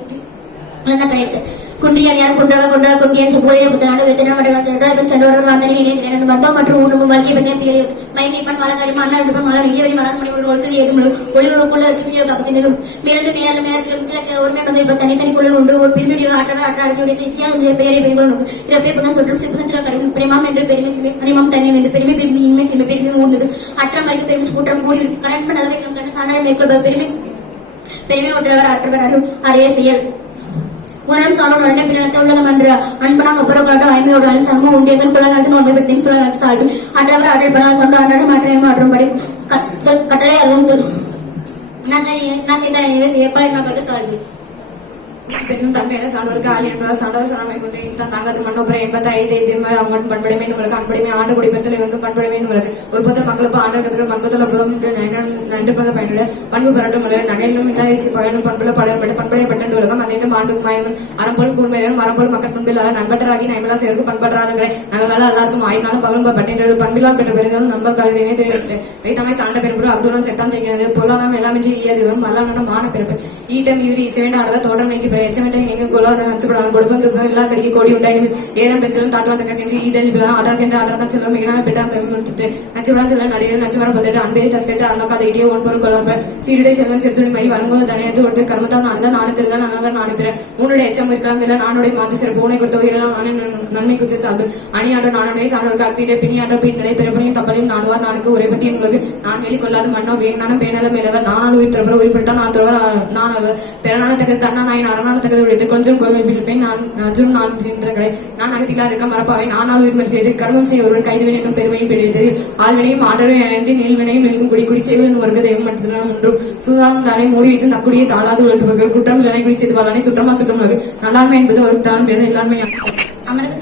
கலைத்து குன்றியார் யார் கொன்றாக கொண்டியன் புகழ புத்தனாடு வேத்தன மடங்கள் சென்றவர்கள் வந்தனில் வந்தோம் மற்றும் உணவும் வாழ்க்கை பற்றி மயங்கிப்பன் மலக்காரி மன்னர் விருப்பம் மலர் இயவரி மலர் மணி ஒழுத்து ஏதும் ஒளிவுக்குள்ள பக்கத்தினரும் மேலும் மேல ஒருமை வந்து தனித்தனிக்குள்ள உண்டு ஒரு பிரிமிடிய ஆட்டாடுடைய செய்தியாக பெயரை பெண்களும் இறப்பை புதன் சொல்லும் சிற்பத்தில கடும் பிரேமம் என்று பெருமை அனிமம் தன்னை வந்து பெருமை பெருமை இன்மை சிறுமை பெருமை உண்டு அற்றம் வரைக்கும் பெருமை கூட்டம் கூடி கடன் பண்ணதை சாதாரண மேற்கொள்வது பெருமை ஒன்றவர் அற்றவர் அறைய செயல் உணரும் சாணம் உடனே பின்னத்தை உள்ளது என்ற அன்பனாம் ஒப்புறப்படாட்டும் ஐமையோடு சமூக உண்டியதன் குள்ள நடத்தின ஒன்றை பற்றி சொல்ல சால்வி அற்றவர் அடைப்பனா சொந்த அன்றாட மாற்றும்படி கட்டளை அறிவும் நான் செய்த ஏற்பாடு நான் சால்வி பெண்ணும் தம்பையான சான்றோருக்கு ஆள் என்பதால் சான்றோர் சரணமை கொண்டு இந்த தாங்கத்து மண்ணோபுரம் 85 அம்மன் பண்படைமை உங்களுக்கு அன்படைமை ஆண்டு குடிபெறுத்தலை ஒன்றும் பண்படைமை உங்களுக்கு ஒரு பொத்த மக்களுக்கு ஆண்டகத்துக்கு மண்பத்தில் அற்புதம் நன்று பத பயனுள்ள பண்பு பரட்டும் நகையிலும் இல்லாதிச்சு பயனும் பண்புல படம் பண்படையப்பட்ட உலகம் அதேண்டும் ஆண்டுக்கு மாயவன் அறம்போல் கூர்மையிலும் மரம்போல் மக்கள் பண்பில்லாத நண்பட்டராகி நைமலா சேர்க்கு பண்பற்றாதங்களை நகலால் எல்லாருக்கும் ஆயினாலும் பகலும் பட்டின பண்பிலாம் பெற்ற பெருந்தாலும் நண்பர் கதையை தெரிவித்து வைத்தமை சாண்ட பெரும்புறம் அக்தூரம் செத்தான் செய்கிறது பொருளாதாரம் எல்லாமின்றி ஈயது வரும் மல்லாண்டம் மான பிறப்பு ஈட்டம் ஈரி இசைவேண்ட ஆடத தோட்டம் நீக்கி எச்சமென்ற நீங்க கொள்ளாத நச்சுப்படாது கொடுப்பது எல்லா கடிக்கு கோடி உண்டாயினும் ஏதம் பெற்றாலும் தாட்டுவாத கண்ணின்றி ஈதல் இப்பெல்லாம் ஆட்டார்கின்ற ஆட்டார்தான் செல்வம் மிகனாக பெற்றான் தமிழ்ட்டு நச்சுப்படா செல்வ நடிகர் நச்சுமரம் பத்துட்டு அன்பேரி தசைட்டு அருணக்காத இடியோ ஒன் பொருள் கொள்ளாப்ப சீருடை செல்வன் செத்துணி மாதிரி வரும்போது தனியத்து கொடுத்து கர்மத்தால் நாடுதான் நாடு திருதான் நானதான் நாடு பெற உன்னுடைய எச்சம் இருக்கலாம் இல்லை நானுடைய மாத்து சிறப்பு உனை கொடுத்த உயிரெல்லாம் நானே நன்மை குத்து சார்பு அணியாண்ட நானுடைய சான்றோருக்கு அக்தியிலே பிணியாண்ட பின்னடை பிறப்பனையும் தப்பலையும் நானுவார் நானுக்கு ஒரே பத்தி உங்களுக்கு நான் வெளி கொள்ளாத மன்னோ வேணாலும் பேனல மேலவர் நானால் உயிர் திறவர் உயிர்பட்டா நான் தருவர் நான் பிறனானத்தக்க தன்னா நாயின் அரணானத்தக்கதை உடைத்து கொஞ்சம் கொள்கை பிடிப்பேன் நான் நஜும் நான் கடை நான் அகத்திலா இருக்க மரப்பாவை நானால் உயிர் மறுத்தது கர்மம் செய்ய ஒருவன் கைதுவின் என்னும் பெருமையும் பிடித்தது ஆழ்வினையும் ஆற்றவை அன்றி நீள்வினையும் நெல்கும் குடி செய்வன் ஒருங்க தெய்வம் மட்டும் ஒன்றும் சூதாம் தானே மூடி வைத்து நக்குடியை தாளாது உழட்டுவகு குற்றம் இல்லனை குடி செய்து பலனை சுற்றமா சுற்றம் நல்லாண்மை என்பது ஒரு தான் பேர் எல்லாருமே அமருக்கு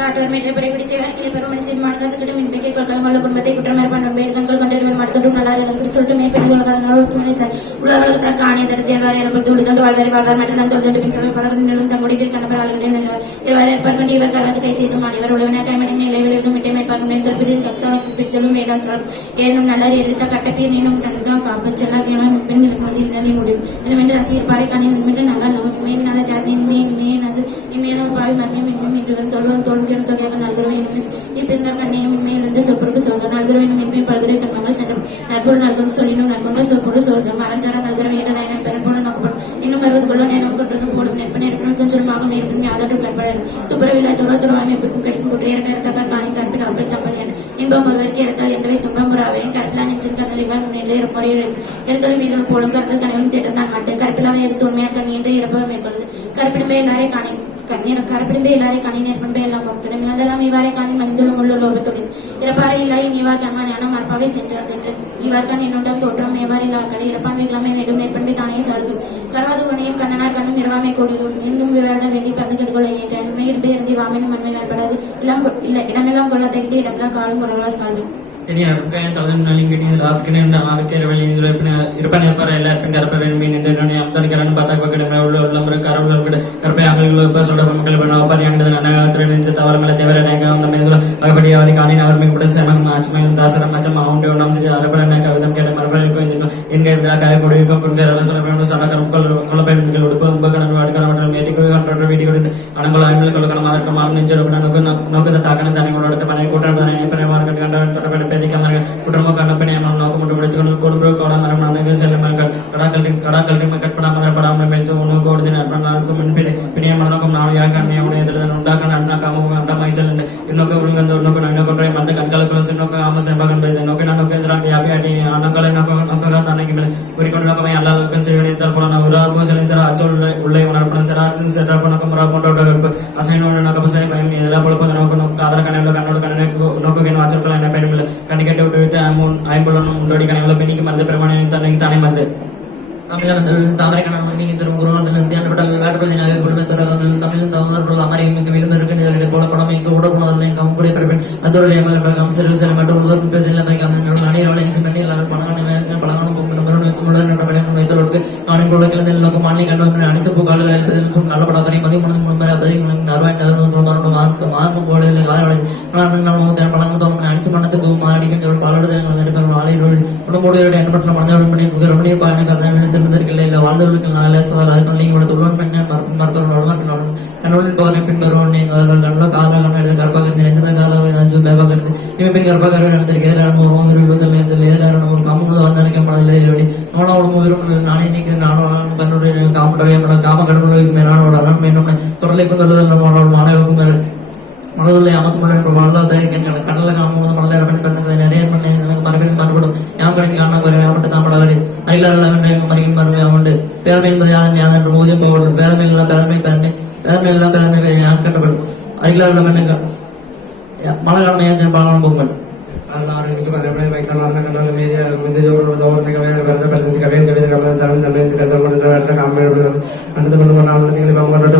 காட்டுவர் மேற்று பிறகுடி செய்வார் இதை பெரும் மனு செய்து மாநிலத்திடம் மின்மிக்கை கொள்கை கொள்ள குடும்பத்தை குற்றமேற்பான் வேடுதங்கள் கொண்டு மடுத்தும் நல்லா எழுதி சொல்லிட்டு மேற்படி உலக துணைத்தார் உலகத்தார் காணிய தரத்தை அல்வாரி எனப்பட்டு உளித்தொண்டு வாழ்வாரி வாழ்வார் மற்றும் தொழில் பின் சபை பலர் நிலம் தங்குடியில் கணவர் ஆளுடைய நிலவர் இருவாறு ஏற்பார்கொண்டு இவர் கருவாத்து கை செய்து மாடிவர் உழவினர் கைமடை நிலை விளைவித்து மிட்டை மேற்பார்க்கும் திருப்பதியில் கட்சாலும் மேலாசார் ஏனும் நல்லார் எரித்த கட்டப்பீர் நீனும் தந்தான் காப்பு செல்லா பெண் மதியில் நிலை முடியும் என்று ரசிகர் பாறை காணி நின்றுட்டு நல்லா நோக்கும் மேன் நல்ல ஜாதியின் மேன் அது இன்மையான பாவி மர்மியம் இன்னும் இன்றுடன் தொழுவன் தோன்கிற தொகையாக நல்குறவை என்னும் இப்பிருந்தால் கண்ணியம் உண்மையிலிருந்து சொற்பொருக்கு சொல்கிறார் நல்குறவை என்னும் இன்மை பல்குறை தன்மங்கள் சென்ற நற்பொருள் நல்கும் சொல்லினும் நற்கொண்ட சொற்பொருள் சொல்கிறோம் அலஞ்சார நல்குறவை ஏற்றதா என பெறப்பொருள் நோக்கப்படும் இன்னும் 60 கொள்ள நேரம் கொண்டதும் போடும் நெற்ப நெருப்பினும் துஞ்சலுமாக நெருப்பின் யாதொன்று பிறப்படாது துப்புரவில்லை துறவாமை பெற்றும் குற்றையர் கருத்தக்கார் காணி கற்பில் அப்பல் தம்பலியான இன்பம் ஒருவருக்கு இறத்தால் எந்தவை துன்பம் ஒரு அவையும் கற்பிலா நெஞ்சின் கண்ணலிவார் முன்னிலை முறையில் இறத்தொழில் மீது போலும் கருத்தல் கனவும் திட்டத்தான் மாட்டு கற்பிலாவை எது உண்மையாக கண்ணியத்தை இறப்ப மேற்கொள்ளுது கற்பிடும்பே எல்லாரையும் காணி கற்பிடும்பே எல்லாரையும் கணி நேர்பண்பே எல்லாம் மக்களும் அதெல்லாம் இவ்வாறே காணி மகிழ்ந்துள்ள முள்ள லோபத்துடன் இறப்பாறை இல்லாய் நீவார் கண்மானியான மற்பாவை சென்று வந்திட்டு இவ்வார்தான் என்னுடன் தோற்றம் ஏவார் இல்லா கடை இறப்பான்மை இல்லாமல் வேண்டும் நேர்பண்பை தானே சார்ந்து கருவாது உனையும் கண்ணனார் கண்ணும் இரவாமை கோடிலும் இன்னும் விழாத வேண்டி பறந்து கெடுக்கொள்ள என்ற உண்மையிடும்பே இருந்து ராமனும் மண்மை மேற்படாது இடமெல்லாம் கொள்ள தைத்து இடமெல்லாம் காலும் குரலா சாடும் இனி அற்புதம் தகுந்த நலிங்கடி ஆட்கிணை ஆரோக்கிய வழி இருப்பன் ஏற்பாடு எல்லாருக்கும் கரப்ப வேண்டும் என்று அம்தடிக்கிறன்னு பார்த்தா பக்கெடுமே உள்ள கரவுள்ள கரப்பை அகல்கள் சொல்ற மக்கள் பண்ணி அங்கது நன்னகாலத்தில் நெஞ்ச தவறங்களை தேவர அந்த மேசல அகப்படி அவரை காணின் அவர் கூட செமன் ஆச்சமையும் தாசரம் மச்சம் அவங்க நாம் செஞ்சு அறப்பட கவிதம் கேட்ட மரபடிக்கும் எங்க இருந்தா காய கொடுக்கும் கொடுக்கிற சொல்ல சடக்கம் குழப்பைகள் உடுப்பு ரொம்ப கணக்கு அடுக்கலாம் வீட்டுக்கு வீட்டு கொடுத்து அணங்கள் ஆய்வுகள் கொள்ளணும் அதற்கு மாவு நெஞ்சு நோக்கத்தை தாக்கணும் தனிகளோட பணி கூட்டம் தொடர்பு குடும்ப கண்ணப்பனை நோக்கம் முடித்து கொடுப்பு கோட மரம் நன்கு செல்லுங்கள் கடாக்கல்வி கற்பனாமல் படாமல் மேய்த்து உணவு கோடுதின் பிணிய மனநோக்கம் நாளையாக கண்ணியமுடையதில் உண்டாக்க அண்ணா காம அண்டா மைசல் இன்னொக்க உழுங்கந்த உன்னொக்க இன்னொக்கொன்றை மற்ற கண்களுக்கு சின்னொக்க ஆம செம்பகன் பேச நோக்கி நோக்கம் வியாபியாட்டி அண்ணங்களை நோக்க தன்னைக்கு மேலே குறிக்கொண்டு நோக்கமே எல்லாருக்கும் செய்வனித்தால் போல நான் உருவாக்கும் சில சிற அச்சல் உள்ளே உணர்ப்பணும் சிறாச்சின் சிறப்பு நோக்கம் முறா போன்ற அசைனோட நோக்க பசை பயன் இதெல்லாம் பொழுது நோக்க ஆதர கனவுல கண்ணோட கண்ணனை நோக்க வேணும் அச்சல் என்ன பயனும் கணிக்கட்டு விட்டு ஐம்பொழும் முன்னோடி கனவுல பெண்ணிக்கு மருந்து பெருமானி தன்னைக்கு தானே மருந்து தாமரை கணவன் தமிழ் தமிழ் அமரிமிக்க விலும் இருக்கு போல படம் எங்க உடற்புணர்வு கம்புடைய பிறப்பின் அந்த சிறு சில மட்டும் உதவும் அணிரவளையும் பண்ணி எல்லாரும் பணம் பழகான வைத்தவர்களுக்கு ஆணின் குழந்தை நோக்கம் மாநில கண்டு அடிச்ச காலங்கள் நல்ல படப்பறை மார்க்கும் போல பழங்கள் அடிச்சு பண்ணத்துக்கு மாடிக்கு பாலோட உடம்போடு எண்ணப்பட்ட மனித பயணம் இல்ல வாழ்ந்தவர்களுக்கு நல்ல தொழுவன் பெண் மறுப்பவர் வளர்க்கணும் கண்ணூரின் பகலின் பின்வரும் நீங்கள் நல்ல காலம் எழுத கற்பாக நினைச்சத காலம் பேபாக்கிறது இவன் கற்பாக நடந்திருக்கேன் ஒரு காமங்கள் வந்து நினைக்கப்படவில்லை நோனா உடம்பு விரும்பும் நானே நிற்கிறேன் நானும் கண்ணுடைய காம கடவுளுக்கு மேலானோட என்னும் தொடர்லை கொண்டுள்ளது மாணவர்களுக்கும் மேல் மனதில் அமர்த்து வளர்ந்த கடலை காணும்போது மலர் நிறைய மறுபடியும் மறுபடும் யாம் கடைக்கு காண மட்டும் தாமடாது அகிலாரின் மறுபடியும் அவண்டு பேரமை என்பது யாரும் யாதென்று ஊதியம் போகப்படும் பேரமை எல்லாம் பேரமை எல்லாம் பேரமை யார் கட்டப்படும் அகிலாரில் மழை காலம் ஏன் பழம் போங்கள் എനിക്ക് പലപ്പോഴും വൈദ്യന്മാരുടെ കണ്ടാൽ തോന്നുന്ന കവയം കവിത കഥ തമിഴ് കഥ കാമ്മയോട് അടുത്ത് കൊണ്ട് പറഞ്ഞാൽ പങ്കോട്ട്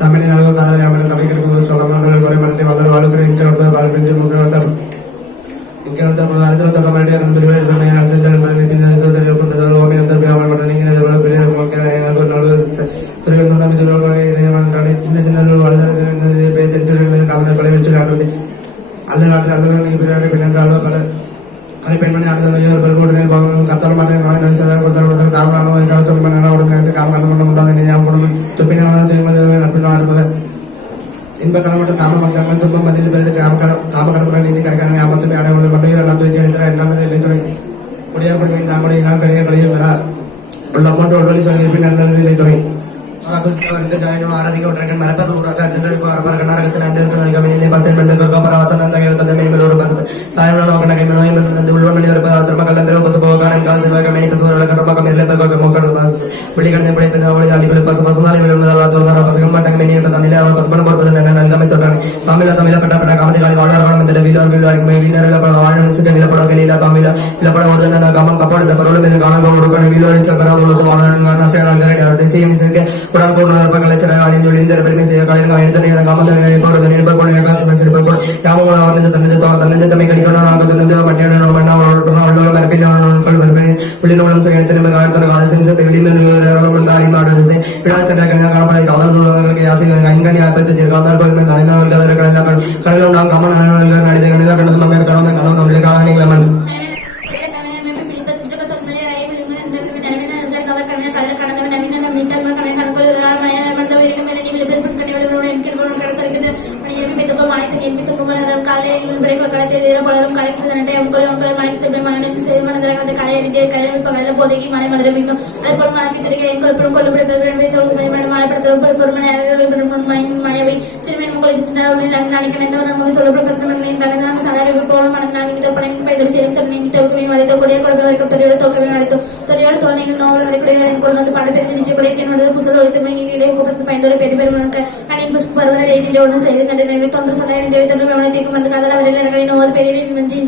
തമിഴ് കാതലാമലും കവിക്ക് സ്വന്തം കുറെ മറ്റേ വളരെ വളരെ എനിക്ക് പലപ്പിഞ്ച് മുന്നോട്ട് എനിക്ക് ആയിരത്തിലുള്ള മരുടെ പരിപാടി അല്ല നാട്ടിൽ അല്ലാതെ ഈ പരിപാടി പിന്നെ പല അത് പെൺമണി അടുത്ത കത്തോളം മാറ്റം കാമറാണോ കാമറാണോ കാമറാണുണ്ടാകുന്ന ഞാൻ കൊടുക്കും തുപ്പിനെ ഇൻപക്കണം കാമ തുമ്പം അതിൽ കാമക്കടപ്പണ നീതി കഴിക്കണമെങ്കിൽ അമ്പത്തി ആളുകൾ മണ്ടയിൽ രണ്ടാമത്തെ എടുത്ത രണ്ടാമത്തെ മുടിയാൻ കൊടുക്കുകയും താമ്പടി കളിയും വരാ ഉള്ള അമൗണ്ട് ഓൾറെഡി പിന്നെ നല്ല തുടങ്ങി പുള്ളി കിടന്ന பசங்கள் மாட்டாங்க மெனி தண்ணியில் அவர் பசுமணம் பொறுப்பது நன்கமை தொடராங்க தமிழ பெற்ற காமதிகாரி வாழ்வாரம் இந்த வீலர் வாழ்ந்து சிட்ட நிலப்பட வெளியில தமிழ நிலப்பட ஒரு கமம் கப்பாடு பரவல் மீது காண ஒரு வீலரின் சக்கராத வாழ்க்கை செய்யும் புறாக்கூர் கலைச்சர அழிந்து ஒளிந்த பெருமை செய்ய கலைஞர் அணிந்த காமத்தை போறது நிருபர் கூட தன்னஞ்ச தம்மை கடிக்கணும் உள்ளூர் மரப்பில் உள்ளினோളം செய்யணும் காலத்தோட செஞ்சு வெளிமாடுறது விழா சென்ற காணப்பட காதல் யாசி ஐங்கணி ஆப்பத்தி காதல் கோயில் நடைமுறை கடலும் நாம் கமன் நடித்த கணித கண்டது மங்க கடந்த கணவன் காதலிகள் பலரும் கலை அறிஞர் கையமைப்பு கல்ல போதைக்கு மனை மலரும் இன்னும் அதே போல மனத்திற்கும் மயவை சிறுமியின் முகலை சுற்றினார் சொல்லப்படும் சலவை போல மனதில் பணிக்கு பைதல் சேர்த்து நீங்கி தோக்கமே மறைத்த கொடிய குழந்தை வரைக்கும் தொழியோடு தோக்கமே அழைத்தோம் தொழியோடு தோல்லையில் நோவல் வரைக்கூடிய கொண்டு வந்து பட பெருந்து நிச்சய கொலை என்னோட புசல் ஒழித்து மங்கிலே குபஸ்து பயந்தோடு பெரிய பெருமனுக்கு அணியின் புஷ்பு பருவரை எழுதிய ஒன்று செய்து கண்டன தொன்று சொல்ல நிஜவை தொன்று கவனத்திற்கும் வந்து கதல் அவர்கள் நோவது பெரிய வந்து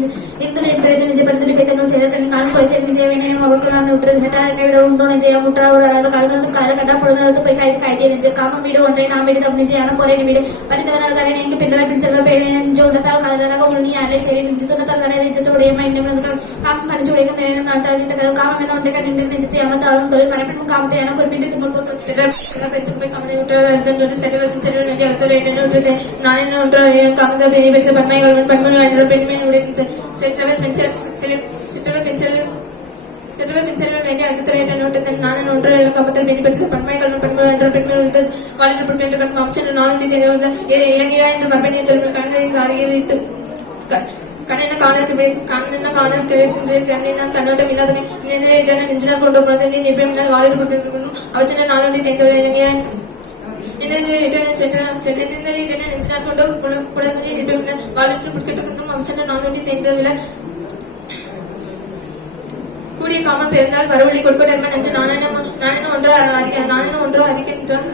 இந்துல பிறகு நிஜ பிறந்து பெற்றனும் செய்த காலம் குறைச்ச விஜயவினையும் அவர்கள் நான் விட்டு செட்டாக விட உண்டோ நிஜய முற்றா ஒரு அளவு கலந்து காலகட்டம் பொழுது போய் கைதிய நிஜ காமம் வீடு ஒன்றை நாம் வீடு நம் நிஜயான போரேன் வீடு பரிந்தவரால் கரை நீங்க பின்னல செல்வ பேரஞ்ச உள்ளத்தால் கலராக உள்ள அலை சரி நிஜ துணத்தால் வரை நிஜத்துடைய மைண்டம் வந்து காமம் கணிச்சு உடைக்கும் நேரம் நாட்டால் இந்த காமம் என்ன ஒன்றை கண்டு நிஜத்தை அமர்த்தாலும் தொழில் மரப்பின் காமத்தை என குறிப்பிட்டு துமல் போட்டு சில பெற்றுமை கமனை விட்டு செல்வத்தின் செல்வன் வேண்டிய அகத்தோடு விட்டது நான் என்ன ஒன்று காமத்தை பெரிய பேச பன்மைகள் பன்மன் என்ற பெண்மையின் உடைத்து சிறுவ பெண்செல்வன் வேண்டிய அகத்துறையிட்ட நோட்டத்தின் நான் ஒன்று கமத்தில் பெண்பெற்ற பன்மைகள் பன்மன் என்ற பெண்மை உடைத்து வாழ்ந்து என்ற கண் அம்சன் நாளுடைய தெரிவித்த இலங்கையா என்று மரபணிய தொழில் கண்ணனை அருகே வைத்து கண்ணென்ன காண கிடைக்கின்ற கண்ணினா கண்ணோட்டம் இல்லாதனை இணைந்த நெஞ்சினால் கொண்டு போனதை நிபுணர் வாழ்ந்து கொண்டிருக்கணும் அவச்சன நாளுடைய தெரிந்த இலங்கையா கூடிய காமம் பிறந்தால் வரவழி கொடுக்கட்டும் என்று நானே ஒன்று அறிக்கின்றான்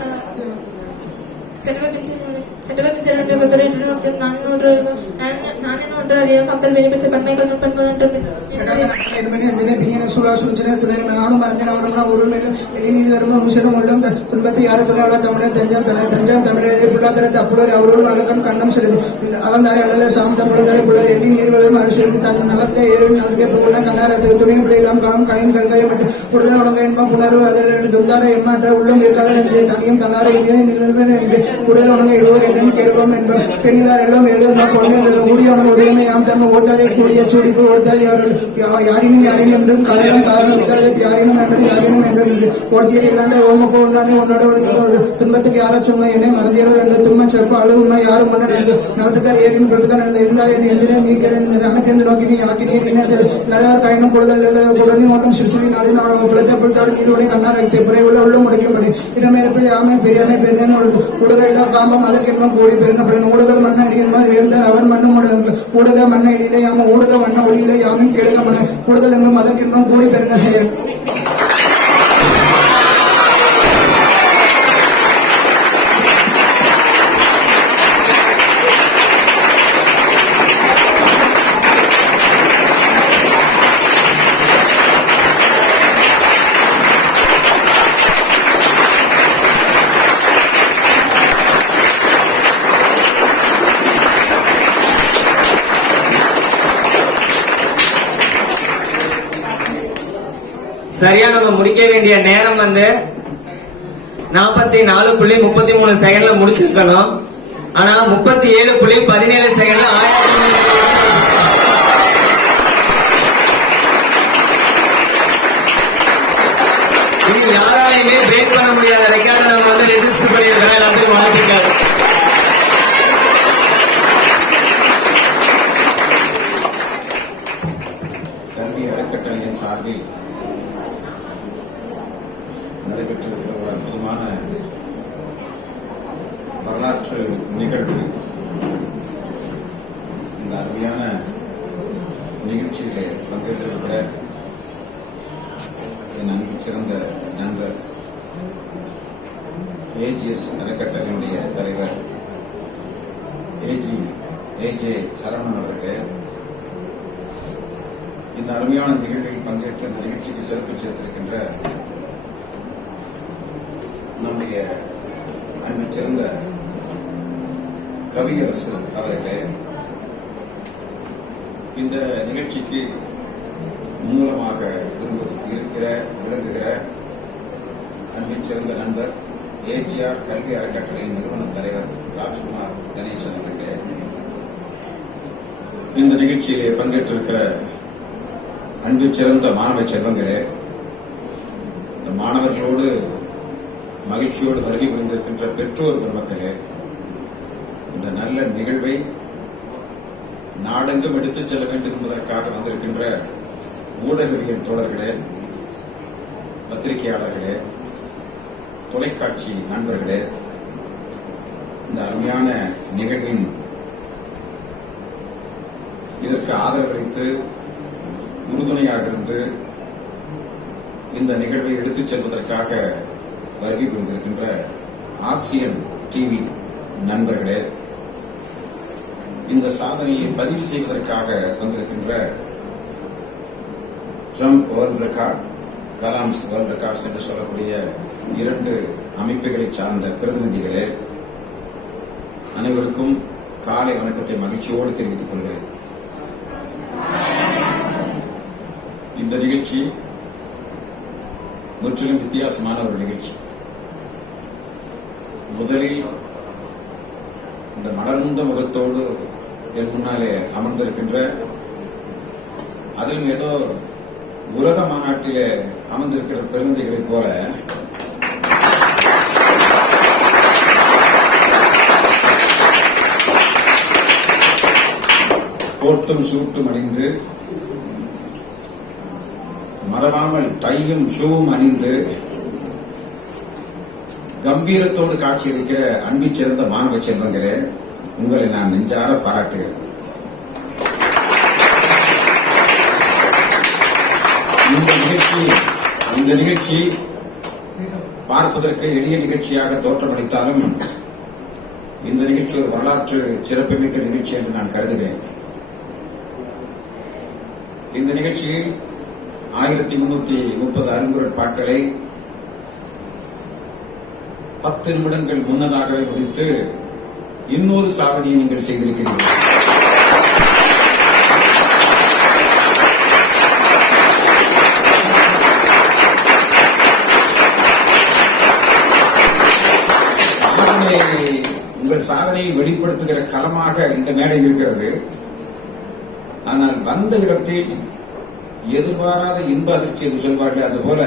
கப்பல் வெளிப்பட்ட பன்மைகள் குடும்பத்தை யாரு தமிழர் தஞ்சாம் தமிழர் பொருளாதாரத்தை அப்பொழுது அவரோடு நலக்கம் கண்ணம் செலுது அளந்தாரை அல்ல சாம் தமிழரை பிள்ளை எண்ணி நீர்வதும் அரிசெலுத்தி தன் நலத்தை ஏழு நலத்தை புகழ கண்ணாரத்துக்கு துணை பிள்ளைலாம் காலம் கலையும் கல்காய மற்றும் கூடுதல் உணவு என்பம் புணர்வு அதில் துந்தார எம்மாற்ற உள்ளம் இருக்காதல் என்று தனியும் தன்னாரை என்று கூடுதல் உணவு இடுவோர் என்றும் கேடுவோம் என்போம் பெண்களார் எல்லாம் ஏதோ கூடியவன் உடையமை யாம் தம் ஓட்டாதை கூடிய சூடிப்பு ஓடுத்தால் யாரினும் என்றும் கலையும் காரணம் இல்லாத யாரினும் என்று ஓட்டியர் இல்லாண்ட ஓமப்போ உண்டானே உன்னோட துன்பத்துக்கு யார சும்மா என்னை மறந்தீரோ என்ற துன்பம் செப்ப அளவு உண்மை யாரும் மன்னர் என்று நலத்துக்கார் ஏறின் கொடுத்துக்கார் இருந்தார் என் எந்திர நீக்கிறேன் ரகத்திலிருந்து நோக்கி நீ ஆக்கி நீர் இல்லாதவர் கையினும் கூடுதல் உடனே ஒன்றும் சிசுவை நாடி பிழைத்த புலத்தோடு நீர்வனை கண்ணார் வைத்து புறை உள்ள முடிக்கும்படி இடமேற்பில் யாமை பெரியாமை பெரிதான் ஊடக காமம் அதற்கென்னும் கூடி பெருங்கப்படும் ஊடக மண்ண அடியின் மாதிரி இருந்தார் அவன் மண்ணும் ஊடக மண்ண இடையிலே யாம ஊடக வண்ண ஒளியிலே யாமும் கெடுக்க மண்ண கூடுதல் என்றும் அதற்கென்னும் கூடி பெருங்க செயல் சரியா நம்ம முடிக்க வேண்டிய நேரம் 44.33 செகண்ட்ல முடிச்சிருக்கணும். ஆனா 37.17 செகண்ட்ல இது யாராலையுமே பிரேக் பண்ண முடியாத ரெக்கார்டை நம்ம ரெஜிஸ்டர் பண்ணியிருக்கோம். எல்லாத்துக்கும் வாழ்த்துக்கள். கல்வி அறக்கட்டளையின் சார்பில் நடைபெற்றிருக்கிற ஒரு அற்புதமான வரலாற்று நிகழ்வு. இந்த அருமையான நிகழ்ச்சியிலே பங்கேற்றிருக்கிற என் அன்பு சிறந்த நண்பர் ஏஜிஎஸ் அறக்கட்டளையினுடைய தலைவர் ஏஜே சரவணன் அவர்களே, இந்த அருமையான நிகழ்வில் பங்கேற்று இந்த நிகழ்ச்சிக்கு சிறப்பு சேர்த்திருக்கின்ற நம்முடைய அன்பு சிறந்த கவியரசு அவர்களே, இந்த நிகழ்ச்சிக்கு மூலமாக விளங்குகிற அன்பின் சிறந்த நண்பர் ஏஜிஆர் கல்வி அறக்கட்டளை நிறுவன தலைவர் ராஜ்குமார் கணேசன் அவர்களே, இந்த நிகழ்ச்சியிலே பங்கேற்றிருக்கிற அன்பு சிறந்த மாணவ செல்வங்களே, இந்த மாணவர்களோடு மகிழ்ச்சியோடு வருகை புரிந்திருக்கின்ற பெற்றோர் பெருமக்களே, இந்த நல்ல நிகழ்வை நாடெங்கும் எடுத்துச் செல்ல வேண்டும் என்பதற்காக வந்திருக்கின்ற ஊடகவியல் தோழர்களே, பத்திரிகையாளர்களே, தொலைக்காட்சி நண்பர்களே, இந்த அருமையான நிகழ்வின் இதற்கு ஆதரவளித்து உறுதுணையாக இருந்து இந்த நிகழ்வை எடுத்துச் செல்வதற்காக வருகை புரிந்திருக்கின்ற ஆசியன் டிவி நண்பர்களே, இந்த சாதனையை பதிவு செய்வதற்காக வந்திருக்கின்ற Trump world record, Kalam's world records என்று சொல்லக்கூடிய 2 அமைப்புகளை சார்ந்த பிரதிநிதிகளே, அனைவருக்கும் காலை வணக்கத்தை மகிழ்ச்சியோடு தெரிவித்துக் கொள்கிறேன். இந்த நிகழ்ச்சி முற்றிலும் வித்தியாசமான ஒரு நிகழ்ச்சி. முதலில் இந்த மலர்ந்த முகத்தோடு என் முன்னாலே அமர்ந்திருக்கின்ற, அதிலும் ஏதோ உலக மாநாட்டிலே அமர்ந்திருக்கிற பிரதிநிதிகளைப் போல கோட்டும் சூட்டும் அணிந்து, மறவாமல் டையும் ஷூவும் அணிந்து கம்பீரத்தோடு காட்சியளிக்கிற அன்பு சிறந்த மாணவ செல்வங்களே, உங்களை நான் நெஞ்சார பாராட்டுகிறேன். இந்த நிகழ்ச்சி பார்ப்பதற்கு எளிய நிகழ்ச்சியாக தோற்றமளித்தாலும் இந்த நிகழ்ச்சி ஒரு வரலாற்று சிறப்புமிக்க நிகழ்ச்சி என்று நான் கருதுகிறேன். இந்த நிகழ்ச்சியில் 1330 அருங்குறட்பாக்களை 10 நிமிடங்கள் முன்னதாகவே முடித்து இன்னொரு சாதனையை நீங்கள் செய்திருக்கிறீர்கள். உங்கள் சாதனையை வெளிப்படுத்துகிற களமாக இந்த மேடை இருக்கிறது. ஆனால் வந்த இடத்தில் எதிர்பாராத இன்ப அதிர்ச்சி என்று சொல்வார்கள், அதுபோல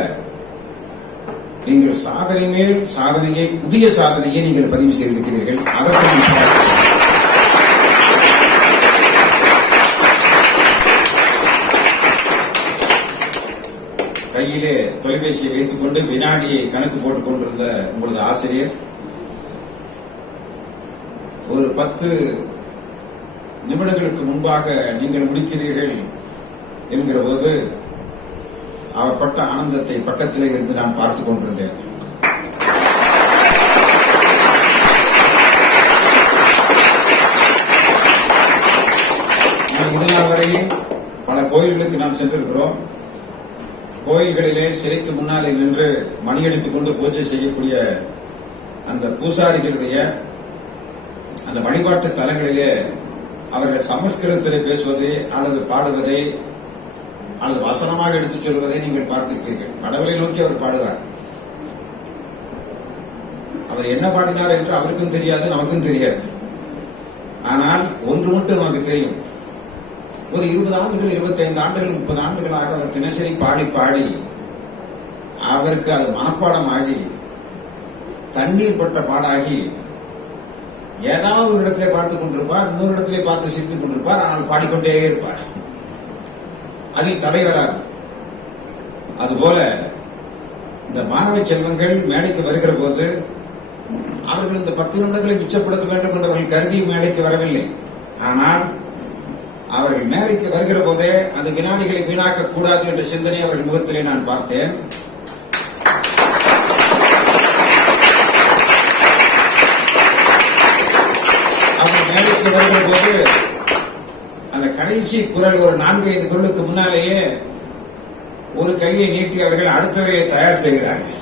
நீங்கள் சாதனை மேல் சாதனையை, புதிய சாதனையை நீங்கள் பதிவு செய்திருக்கிறீர்கள். அதற்கு கையிலே தொலைபேசியை வைத்துக் கொண்டு வினாடியை கணக்கு போட்டுக் கொண்டிருந்த உங்களது ஆசிரியர் ஒரு 10 நிமிடங்களுக்கு முன்பாக நீங்கள் முடிக்கிறீர்கள் என்கிற போது அவர் பட்ட ஆனந்தத்தை பக்கத்திலே இருந்து நான் பார்த்துக் கொண்டிருந்தேன். இதனால் வரையும் பல கோயில்களுக்கு நாம் சென்றிருக்கிறோம். கோயில்களிலே சிலைக்கு முன்னாலே நின்று மணியடித்துக் கொண்டு பூஜை செய்யக்கூடிய அந்த பூசாரிகளுடைய அந்த வழிபாட்டு தலங்களிலே அவர்கள் சமஸ்கிருதத்திலே பேசுவதை அல்லது பாடுவதை அல்லது வசனமாக எடுத்துச் சொல்வதை நீங்கள் பார்த்திருப்பீர்கள். கடவுளை நோக்கி அவர் பாடுவார். அவர் என்ன பாடினார் என்று அவருக்கும் தெரியாது, நமக்கும் தெரியாது. ஆனால் ஒன்று மட்டும் நமக்கு தெரியும். ஒரு 20 ஆண்டுகள், 25 ஆண்டுகள், 30 ஆண்டுகளாக அவர் தினசரி பாடி பாடி அவருக்கு அது மனப்பாடம் ஆகி தண்ணீர் பட்ட பாடாகி ஏதாவது ஒரு இடத்திலே பார்த்துக் கொண்டிருப்பார், இன்னொரு இடத்திலே பார்த்து சிரித்துக் கொண்டிருப்பார். ஆனால் பாடிக்கொண்டே இருப்பார். அதில் தடை வராது. அதுபோல இந்த மாணவ செல்வங்கள் மேடைக்கு வருகிற போது அவர்கள் இந்த 10 நிமிடங்களை மிச்சப்படுத்த வேண்டும் என்றவர்கள் கருதி மேடைக்கு வரவில்லை. ஆனால் அவர்கள் மேடைக்கு வருகிற போதே அந்த வினாடிகளை வீணாக்க கூடாது என்ற சிந்தனை அவர்கள் முகத்திலே நான் பார்த்தேன். மேடைக்கு வருகிற போது அந்த கடைசி குரல் ஒரு 4-5 குரலுக்கு முன்னாலேயே ஒரு கையை நீட்டி அவர்கள் அடுத்த வகையை தயார் செய்கிறார்கள்.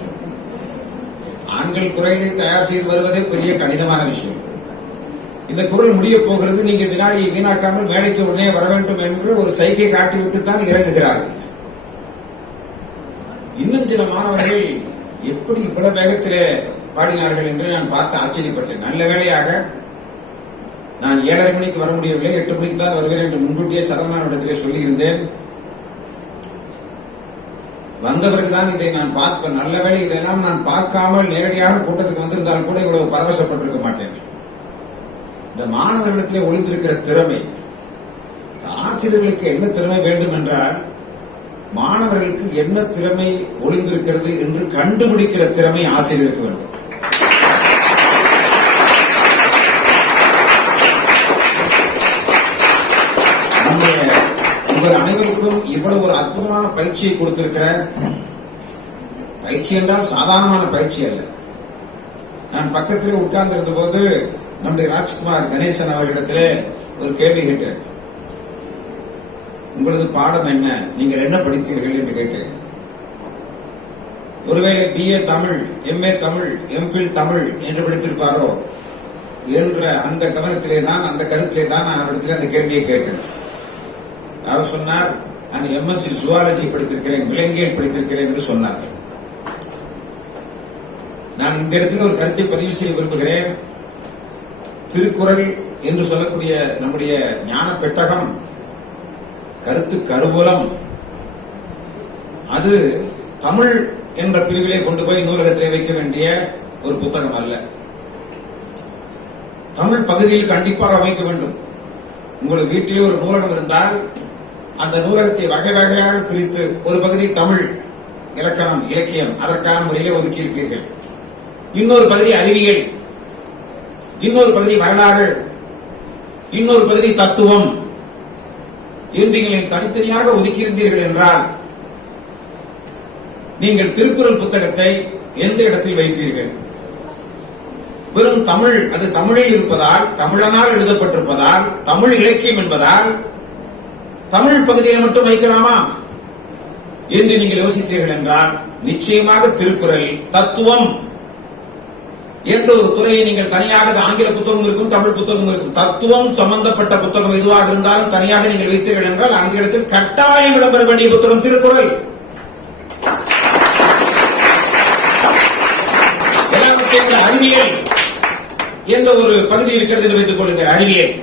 ஆண்கள் குரலை தயார் செய்து வருவதே பெரிய கடினமான விஷயம். இந்த குரல் முடிய போகிறது, நீங்க வினாடியை வீணாக்காமல் மேடைக்கு உடனே வர வேண்டும் என்று ஒரு சைகை காட்டிவிட்டு தான் இறங்குகிறார்கள். இன்னும் சில மாணவர்கள் எப்படி இவ்வளவு வேகத்திலே பாடினார்கள் என்று நான் பார்த்து ஆச்சரியப்பட்டேன். நல்ல வேளையாக நான் 7:30 மணிக்கு வர முடியவில்லை, 8 மணிக்கு தான் வருவேன் என்று முன்கூட்டியே சரவணனிடத்திலே சொல்லியிருந்தேன். வந்த பிறகுதான் இதை நான் பார்ப்பேன். நல்ல வேளை இதெல்லாம் நான் பார்க்காமல் நேரடியாக கூட்டத்துக்கு வந்திருந்தாலும் கூட இவ்வளவு பரவசப்பட்டிருக்க மாட்டேன். இந்த மாணவர்களிடத்திலே ஒளிந்திருக்கிற திறமை, ஆசிரியர்களுக்கு என்ன திறமை வேண்டும் என்றால் மாணவர்களுக்கு என்ன திறமை ஒளிந்திருக்கிறது என்று கண்டுபிடிக்கிற திறமை ஆசிரியருக்கு வேண்டும். உங்கள் அனைவருக்கும் இவ்வளவு ஒரு அற்புதமான பயிற்சியை கொடுத்திருக்கிற, பயிற்சி என்றால் சாதாரணமான பயிற்சி அல்ல. நான் பக்கத்திலே உட்கார்ந்திருந்த போது நம்முடைய ராஜ்குமார் கணேசன் அவர்களிடத்திலே ஒரு கேள்வி கேட்டேன். உங்களது பாடம் என்ன, நீங்கள் என்ன படித்தீர்கள் என்று கேட்டேன். ஒருவேளை BA Tamil, MA Tamil, MPhil Tamil என்று படித்திருப்பாரோ என்ற அந்த கவனத்திலே தான், அந்த கருத்திலே தான் நான் அவரிடத்திலே அந்த கேள்வியை கேட்டேன். அவர் சொன்னார், நான் MSc ஜுவாலஜி படித்திருக்கிறேன், விலங்கியல் படித்திருக்கிறேன் என்று சொன்னார். நான் இந்த இடத்தில் ஒரு கருத்தை பதிவு செய்ய விரும்புகிறேன். திருக்குறள் என்று சொல்லக்கூடிய நம்முடைய ஞான பெட்டகம், கருத்து கருவூலம், அது தமிழ் என்ற பிரிவிலே கொண்டு போய் நூலகத்திலே வைக்க வேண்டிய ஒரு புத்தகம் அல்ல. தமிழ் பகுதியில் கண்டிப்பாக அமைக்க வேண்டும். உங்களுக்கு வீட்டிலே ஒரு நூலகம் இருந்தால் அந்த நூலகத்தை வகை வகையாக பிரித்து ஒரு பகுதி தமிழ் இலக்கணம் இலக்கியம் அதற்கான முறையிலே ஒதுக்கி இருப்பீர்கள், இன்னொரு பகுதி அறிவியல், இன்னொரு பகுதி வரலாறு, இன்னொரு பகுதி தத்துவம் என்று நீங்கள் தனித்தனியாக ஒதுக்கியிருந்தீர்கள் என்றால் நீங்கள் திருக்குறள் புத்தகத்தை எந்த இடத்தில் வைப்பீர்கள்? வெறும் தமிழ், அது தமிழில் இருப்பதால், தமிழனால் எழுதப்பட்டிருப்பதால், தமிழ் இலக்கியம் என்பதால் தமிழ் பகுதியை மட்டும் வைக்கலாமா என்று நீங்கள் யோசித்தீர்கள் என்றால் நிச்சயமாக திருக்குறள் தத்துவம் என்ற ஒரு துறையை நீங்கள் தனியாக, ஆங்கில புத்தகம் இருக்கும், தமிழ் புத்தகம் இருக்கும், தத்துவம் சம்பந்தப்பட்ட புத்தகம் எதுவாக இருந்தாலும் தனியாக நீங்கள் வைத்தீர்கள் என்றால் அந்த இடத்தில் கட்டாயம் இடம்பெற வேண்டிய புத்தகம் திருக்குறள். அறிவியல் என்ற ஒரு பகுதி இருக்கிறது என்று வைத்துக் கொள்ளுங்கள். அறிவியல்,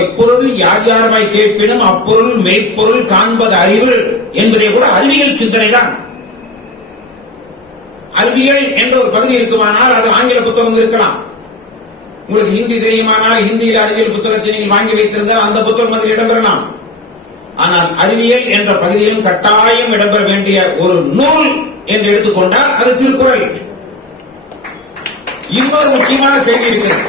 எப்பொருள் யார் யாருமாய் கேட்பினும் அப்பொருள் மெய்ப்பொருள் காண்பது அறிவு என்பதை கூட அறிவியல் சிந்தனை தான். அறிவியல் என்ற ஒரு பகுதி இருக்குமானால் அது ஆங்கில புத்தகம் இருக்கலாம். உங்களுக்கு ஹிந்தி தெரியுமானால் ஹிந்தியில் அறிவியல் புத்தகத்தை நீங்கள் வாங்கி வைத்திருந்தால் அந்த புத்தகம் அதில் இடம்பெறலாம். ஆனால் அறிவியல் என்ற பகுதியிலும் கட்டாயம் இடம்பெற வேண்டிய ஒரு நூல் என்று எடுத்துக்கொண்டால் அது திருக்குறள். இன்னொரு முக்கியமான செய்தி இருக்கிறது.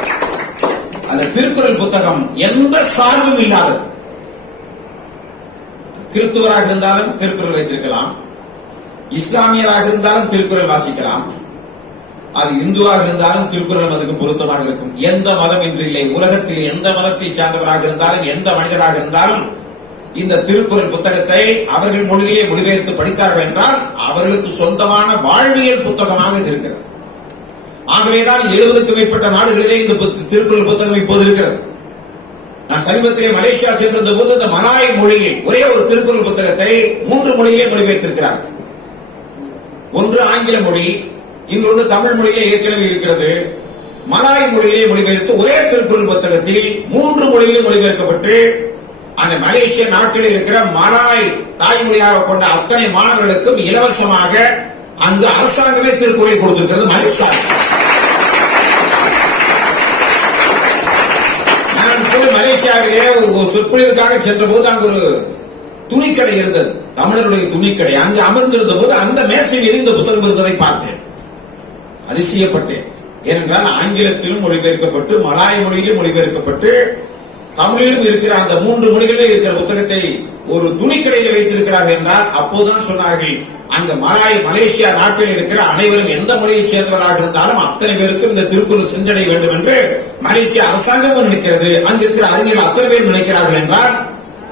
அந்த திருக்குறள் புத்தகம் எந்த சார்பும் இல்லாதது. கிறிஸ்துவராக இருந்தாலும் திருக்குறள் வைத்திருக்கலாம், இஸ்லாமியராக இருந்தாலும் திருக்குறள் வாசிக்கலாம், அது இந்துவாக இருந்தாலும் திருக்குறள் அதுக்கு பொருத்தமாக இருக்கும். எந்த மதம் என்று இல்லை, உலகத்தில் எந்த மதத்தை சார்ந்தவராக இருந்தாலும் எந்த மனிதராக இருந்தாலும் இந்த திருக்குறள் புத்தகத்தை அவர்கள் மொழியிலே மொழிபெயர்த்து படித்தார்கள் என்றால் அவர்களுக்கு சொந்தமான வாழ்வியல் புத்தகமாக இது இருக்கிறது. ஆகவேதான் 70க்கும் மேற்பட்ட நாடுகளிலே இந்த திருக்குறள் புத்தகம் இப்போது இருக்கிறது. நான் சமீபத்திலே மலேசியா சென்றிருந்த போது இந்த மலாய் மொழியில் ஒரே ஒரு திருக்குறள் புத்தகத்தை 3 மொழியிலே மொழிபெயர்த்திருக்கிறார். ஒன்று ஆங்கில மொழி, இன்னொன்று தமிழ் மொழியிலே ஏற்கனவே இருக்கிறது. மலாய் மொழியிலே மொழிபெயர்த்து ஒரே திருக்குறள் புத்தகத்தில் 3 மொழியிலே மொழிபெயர்க்கப்பட்டு அந்த மலேசிய நாட்டில் இருக்கிற மலாய் தாய்மொழியாக கொண்ட அத்தனை மாணவர்களுக்கும் இலவசமாக அங்கு அரசாங்கமே திருக்குறளை கொடுத்திருக்கிறது. மலேசியா நான் போய் மலேசியாவிலே ஒரு சொற்பொழிவுக்காக சென்ற போது அங்கு ஒரு துணிக்கடை இருந்தது, தமிழருடைய துணிக்கடை. அங்கு அமர்ந்திருந்த போது அந்த மேசையில் இருந்த புத்தகம் இருந்ததை பார்த்தேன், அதிசயப்பட்டேன். ஏனென்றால் ஆங்கிலத்திலும் மொழிபெயர்க்கப்பட்டு மலாய மொழியிலும் மொழிபெயர்க்கப்பட்டு தமிழிலும் இருக்கிற அந்த 3 மொழிகளிலே இருக்கிற புத்தகத்தை ஒரு துணிக்கடையில் வைத்திருக்கிறார்கள் என்றால் அப்போதுதான் சொன்னார்கள் அங்க மலேசியா நாட்டில் இருக்கிற அனைவரும் எந்த மொழியைச் சேர்ந்தவராக இருந்தாலும் அத்தனை பேருக்கும் இந்த திருக்குறள் சென்றடைய வேண்டும் என்று மலேசிய அரசாங்கமும் நினைக்கிறது. அங்க இருக்கிற அறிஞர்கள் அத்தனை பேர் நினைக்கிறார்கள் என்றால்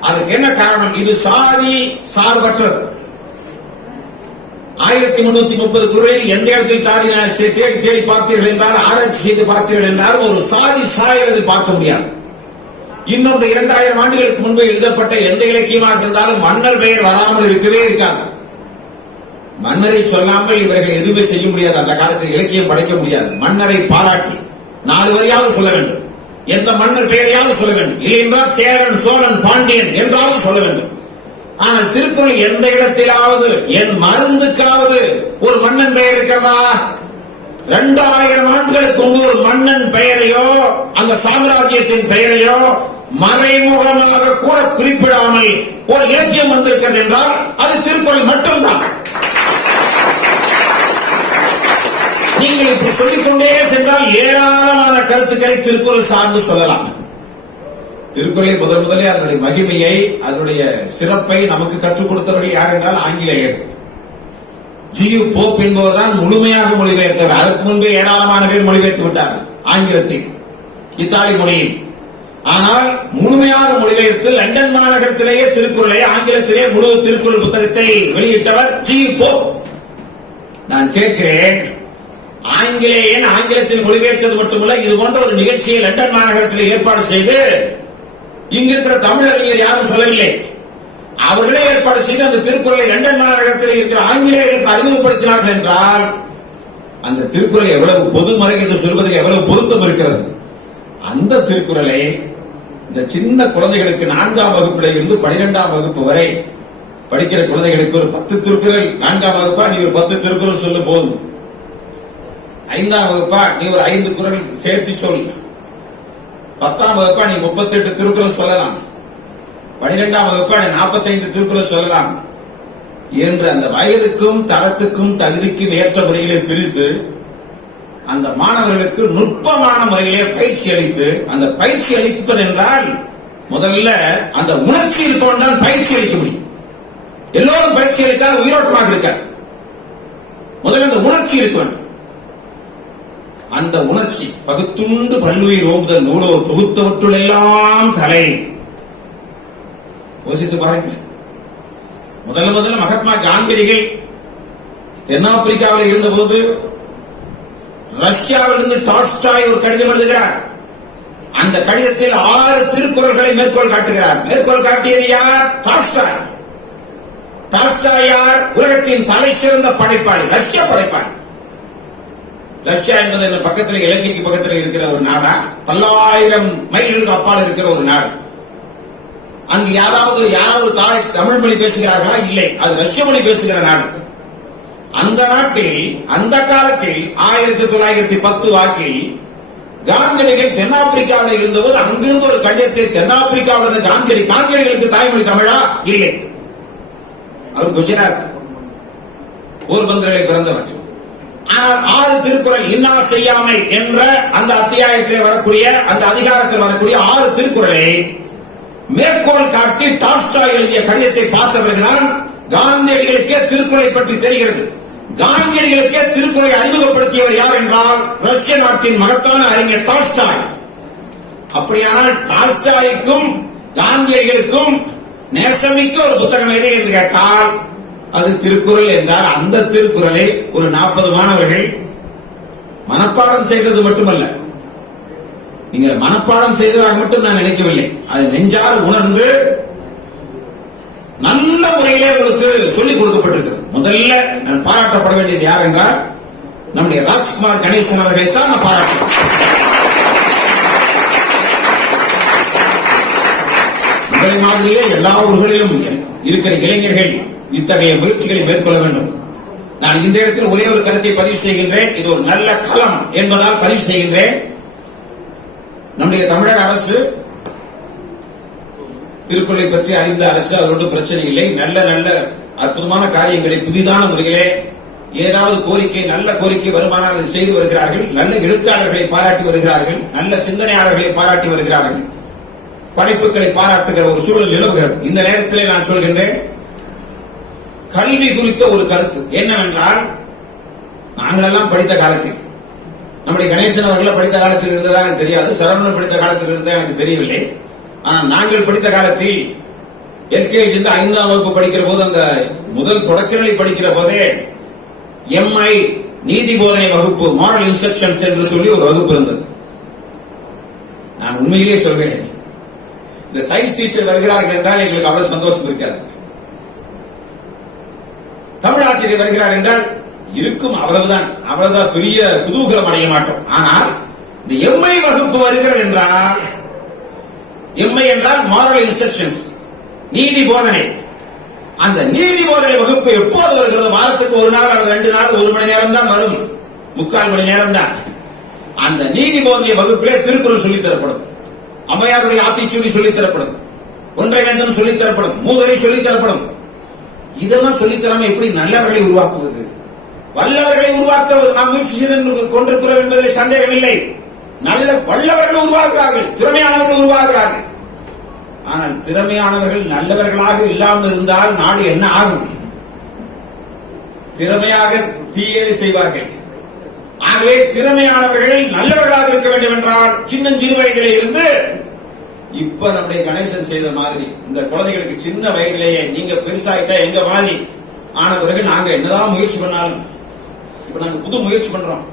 அதுக்கு என்ன காரணம்? இது சாதி சார்பற்றது. 1330 குறளில் எந்த இடத்தில் தேடி பார்த்தீர்கள் என்றால், ஆராய்ச்சி செய்து பார்த்தீர்கள் என்றால் ஒரு சாதி சாயலை பார்க்க முடியாது. இன்னொரு 2000 ஆண்டுகளுக்கு முன்பு எழுதப்பட்ட எந்த இலக்கியமாக இருந்தாலும் மன்னர் பெயர் வராமல் இருக்கவே இருக்காது. மன்னரை சொல்லாமல் இவர்கள் எதுவுமே செய்ய முடியாது. அந்த காலத்தில் இலக்கியம் படைக்க முடியாது. மன்னரை பாராட்டி 4 வரியாவது சொல்ல வேண்டும். எந்த மன்னர் பெயரையாவது சொல்ல வேண்டும். இல்லை என்றால் சேரன், சோழன், பாண்டியன் என்றாவது சொல்ல வேண்டும். ஆனால் திருக்குறள் எந்த இடத்திலாவது என் மருந்துக்காவது ஒரு மன்னன் பெயர் இருக்கிறதா? 2000 ஆண்டுகளுக்கு முன்பு ஒரு மன்னன் பெயரையோ அந்த சாம்ராஜ்யத்தின் பெயரையோ மறைமுகமாக கூட குறிப்பிடாமல் ஒரு இலக்கியம் வந்திருக்கிறது என்றால் அது திருக்குறள் மட்டும்தான். நீங்கள் இப்படி சொல்லிக்கொண்டே சென்றால் ஏராளமான கருத்துக்களை திருக்குறள் சார்ந்து சொல்லலாம். திருக்குறளை முதலே அதனுடைய மகிமையை, அதனுடைய சிறப்பை நமக்கு கற்றுக் கொடுத்தவர்கள் யார் என்றால் ஆங்கிலேயர். ஜியு போப் என்பவர்தான் முழுமையாக மொழிபெயர்த்தவர். அதற்கு முன்பே ஏராளமான பேர் மொழிபெயர்த்து விட்டார்கள் ஆங்கிலத்தில், இத்தாலி மொழியில். ஆனால் முழுமையாக மொழிபெயர்த்து லண்டன் மாநகரத்திலேயே திருக்குறளை ஆங்கிலத்திலே முழு திருக்குறள் புத்தகத்தை வெளியிட்டவர் ஜியு போப். நான் கேட்கிறேன், ஆங்கிலேயன் ஆங்கிலத்தில் மொழிபெயர்த்தது மட்டுமல்ல, இது போன்ற ஒரு நிகழ்ச்சியை லண்டன் மாநகரத்தில் ஏற்பாடு செய்து இங்கிருக்கிற தமிழறிஞர் யாரும் சொல்லவில்லை. அவர்களே ஏற்பாடு செய்து அந்த திருக்குறளை லண்டன் மாநகரத்தில் இருக்கிற ஆங்கிலேயர்களுக்கு அறிமுகப்படுத்தினார்கள் என்றால் அந்த திருக்குறள் எவ்வளவு பொதுமறை என்று சொல்வதில் எவ்வளவு பொருத்தம் இருக்கிறது. அந்த திருக்குறளை இந்த சின்ன குழந்தைகளுக்கு 4ஆம் வகுப்பில் இருந்து 12ஆம் வகுப்பு வரை படிக்கிற குழந்தைகளுக்கு ஒரு 10 திருக்குறள், 4ஆம் வகுப்பா நீ ஒரு 10 திருக்குறள் சொல்ல போதும், 5ஆம் வகுப்பா நீ ஒரு 5 குறள் சேர்த்து சொல், 10ஆம் வகுப்பா நீ 38 திருக்குறள் சொல்லலாம், 12ஆம் வகுப்பா நீ 45 திருக்குறள் சொல்லலாம் என்று அந்த வயதுக்கும் தரத்துக்கும் தகுதிக்கும் ஏற்ற முறையிலே பிரித்து அந்த மாணவர்களுக்கு நுட்பமான முறையிலே பயிற்சி அளித்து, அந்த பயிற்சி அளிப்பது என்றால் முதல்ல அந்த உணர்ச்சி இருக்கொண்டால் பயிற்சி அளிக்க முடியும். எல்லோரும் பயிற்சி அளித்தால் உயிரோட்டமாக இருக்க முதல்ல அந்த உணர்ச்சி இருக்க வேண்டும். அந்த உணர்ச்சி பகுத்துண்டு பல்லுயிர் ஓம்புதல் நூலோர் தொகுத்தவற்றுள் எல்லாம் தலை. யோசித்து பாருங்கள். முதல்ல மகாத்மா காந்தியடிகள் தென்னாப்பிரிக்காவில் இருந்தபோது ரஷ்யாவிலிருந்து டால்ஸ்டாய் ஒரு கடிதம் எழுதுகிறார். அந்த கடிதத்தில் 6 திருக்குறள்களை மேற்கோள் காட்டுகிறார். மேற்கோள் காட்டியது யார்? டால்ஸ்டாய். டால்ஸ்டாய் யார்? உலகத்தின் தலை சிறந்த படைப்பாளி, ரஷ்ய படைப்பாளி. ரஷ்யா என்பது என்ன பக்கத்தில், இலங்கைக்கு பக்கத்தில் இருக்கிற ஒரு நாடா? 1000 மைல்களுக்கு அப்பால் இருக்கிற ஒரு நாடு. அங்கு யாராவது தமிழ் மொழி பேசுகிறார்களா? இல்லை, அது ரஷ்ய மொழி பேசுகிற நாடு. அந்த நாட்டில் அந்த காலத்தில் 1910 வாக்கில் காந்தியடிகள் தென்னாப்பிரிக்காவில் இருந்தபோது அங்கிருந்து ஒரு கடிதத்தை தென்னாப்பிரிக்காவில் இருந்த காந்தியடிகளுக்கு தாய்மொழி தமிழா? இல்லை, அவர் குஜராத் போர்பந்தரிலே பிறந்தவர். ஆனால் 6 திருக்குறள், இன்னா செய்யாமை என்ற அந்த அத்தியாயத்தில் வரக்கூடிய, அந்த அதிகாரத்தில் வரக்கூடிய 6 திருக்குறளை மேற்கோள் காட்டி டால்ஸ்டாய் எழுதிய கடிதத்தை பார்த்தவர்கள்தான் காந்தியடிகளுக்கே திருக்குறளை பற்றி தெரிகிறது. காந்தியடிகளுக்கே திருக்குறளை அறிமுகப்படுத்தியவர் யார் என்றால் ரஷ்ய நாட்டின் மகத்தான அறிஞர் டால்ஸ்டாய். அப்படியானால் டால்ஸ்டாய்க்கும் காந்தியடிகளுக்கும் நேசமிக்க ஒரு புத்தகம் எது என்று கேட்டால் அது திருக்குறள் என்றால், அந்த திருக்குறளை ஒரு 40 மாணவர்கள் மனப்பாடம் செய்தது மட்டுமல்ல, நீங்கள் மனப்பாடம் செய்ததாக மட்டும் நான் நினைக்கவில்லை, அதை நெஞ்சார உணர்ந்து நல்ல முறையிலே உங்களுக்கு சொல்லிக் கொடுக்கப்பட்டிருக்கிறது. முதல்ல நான் பாராட்டப்பட வேண்டியது யார் என்றால் நம்முடைய ராஜ்குமார் கணேசன் அவர்களைத்தான் நான் பாராட்டுகிறேன். உங்களை மாதிரியே எல்லா ஊர்களிலும் இருக்கிற இளைஞர்கள் இத்தகைய முயற்சிகளை மேற்கொள்ள வேண்டும். நான் இந்த இடத்தில் ஒரே ஒரு கருத்தை பதிவு செய்கின்றேன். இது ஒரு நல்ல களம் என்பதால் பதிவு செய்கின்றேன். நம்முடைய தமிழக அரசு திருக்குறளை பற்றி அறிந்த அரசு, அதோடு பிரச்சனை இல்லை. நல்ல நல்ல அற்புதமான காரியங்களை புதிதான முறையிலே ஏதாவது கோரிக்கை, நல்ல கோரிக்கை வருமானால் அதை செய்து வருகிறார்கள். நல்ல எழுத்தாளர்களை பாராட்டி வருகிறார்கள், நல்ல சிந்தனையாளர்களை பாராட்டி வருகிறார்கள், படைப்புகளை பாராட்டுகிற ஒரு சூழல் நிலவுகிறது. இந்த நேரத்திலே நான் சொல்கின்றேன், கல்வி குறித்த ஒரு கருத்து என்னவென்றால், நாங்களெல்லாம் படித்த காலத்தில், நம்முடைய கணேசன் அவர்கள் படித்த காலத்தில் இருந்ததா எனக்கு தெரியாது, சரவணன் படித்த காலத்தில் இருந்ததா எனக்கு தெரியவில்லை. ஆனால் நாங்கள் படித்த காலத்தில் எல்கேஜி 5ஆம் வகுப்பு படிக்கிற போது, அந்த முதல் தொடக்கநிலை படிக்கிற போதே எம்ஐ நீதி போதனை வகுப்பு, மாரல் இன்ஸ்ட்ரக்ஷன்ஸ் என்று சொல்லி ஒரு வகுப்பு இருந்தது. நான் உண்மையிலேயே சொல்கிறேன், இந்த சயின்ஸ் டீச்சர் வருகிறார்கள் என்றால் எங்களுக்கு அவ்வளவு சந்தோஷம் இருக்காது. தமிழ் ஆசிரியர் வருகிறார் என்றால் இருக்கும், அவ்வளவுதான் பெரிய குதூகலம் அடைய மாட்டோம். ஆனால் இந்த எம்ஐ வகுப்பு வருகிறது என்றால், எம்ஐ என்றால் மாரல் இன்ஸ்ட்ரக்ஷன்ஸ், நீதி போதனை. அந்த நீதி போதனை வகுப்பு எப்போது வருகிறது? வாரத்துக்கு ஒரு நாள் அல்லது 2 நாள், 1 மணி நேரம் தான் வரும், 3/4 மணி நேரம் தான். அந்த நீதி போதனை வகுப்பிலே திருக்குறள் சொல்லித் தரப்படும், அம்மையாருடைய ஆத்திச்சூடி சொல்லித் தரப்படும், ஒன்றை வேண்டும் சொல்லித் தரப்படும், மூவரை சொல்லித் தரப்படும். இதெல்லாம் சொல்லித்தராம எப்படி நல்லவர்களை உருவாக்குவது? வல்லவர்களை உருவாக்க நாம் முயற்சி செய்து கொண்டிருக்கிறோம் என்பதில் சந்தேகமில்லை. நல்ல வல்லவர்கள் உருவாகிறார்கள், திறமையானவர்கள் உருவாகிறார்கள். ஆனால் திறமையானவர்கள் நல்லவர்களாக இல்லாமல் இருந்தால் நாடு என்ன ஆகும்? திறமையாக தீயதை செய்வார்கள். ஆகவே திறமையானவர்கள் நல்லவர்களாக இருக்க வேண்டும் என்றால் சின்னஞ்சிறு வயதிலே இருந்து, இப்ப நம்முடைய கணேசன் செய்த மாதிரி இந்த குழந்தைகளுக்கு சின்ன வயதிலேயே, நீங்க பெருசாயிட்டா எங்க மாதிரி ஆன பிறகு நாங்க என்னதான் முயற்சி பண்ணாலும், இப்ப நாங்க புது முயற்சி பண்றோம்,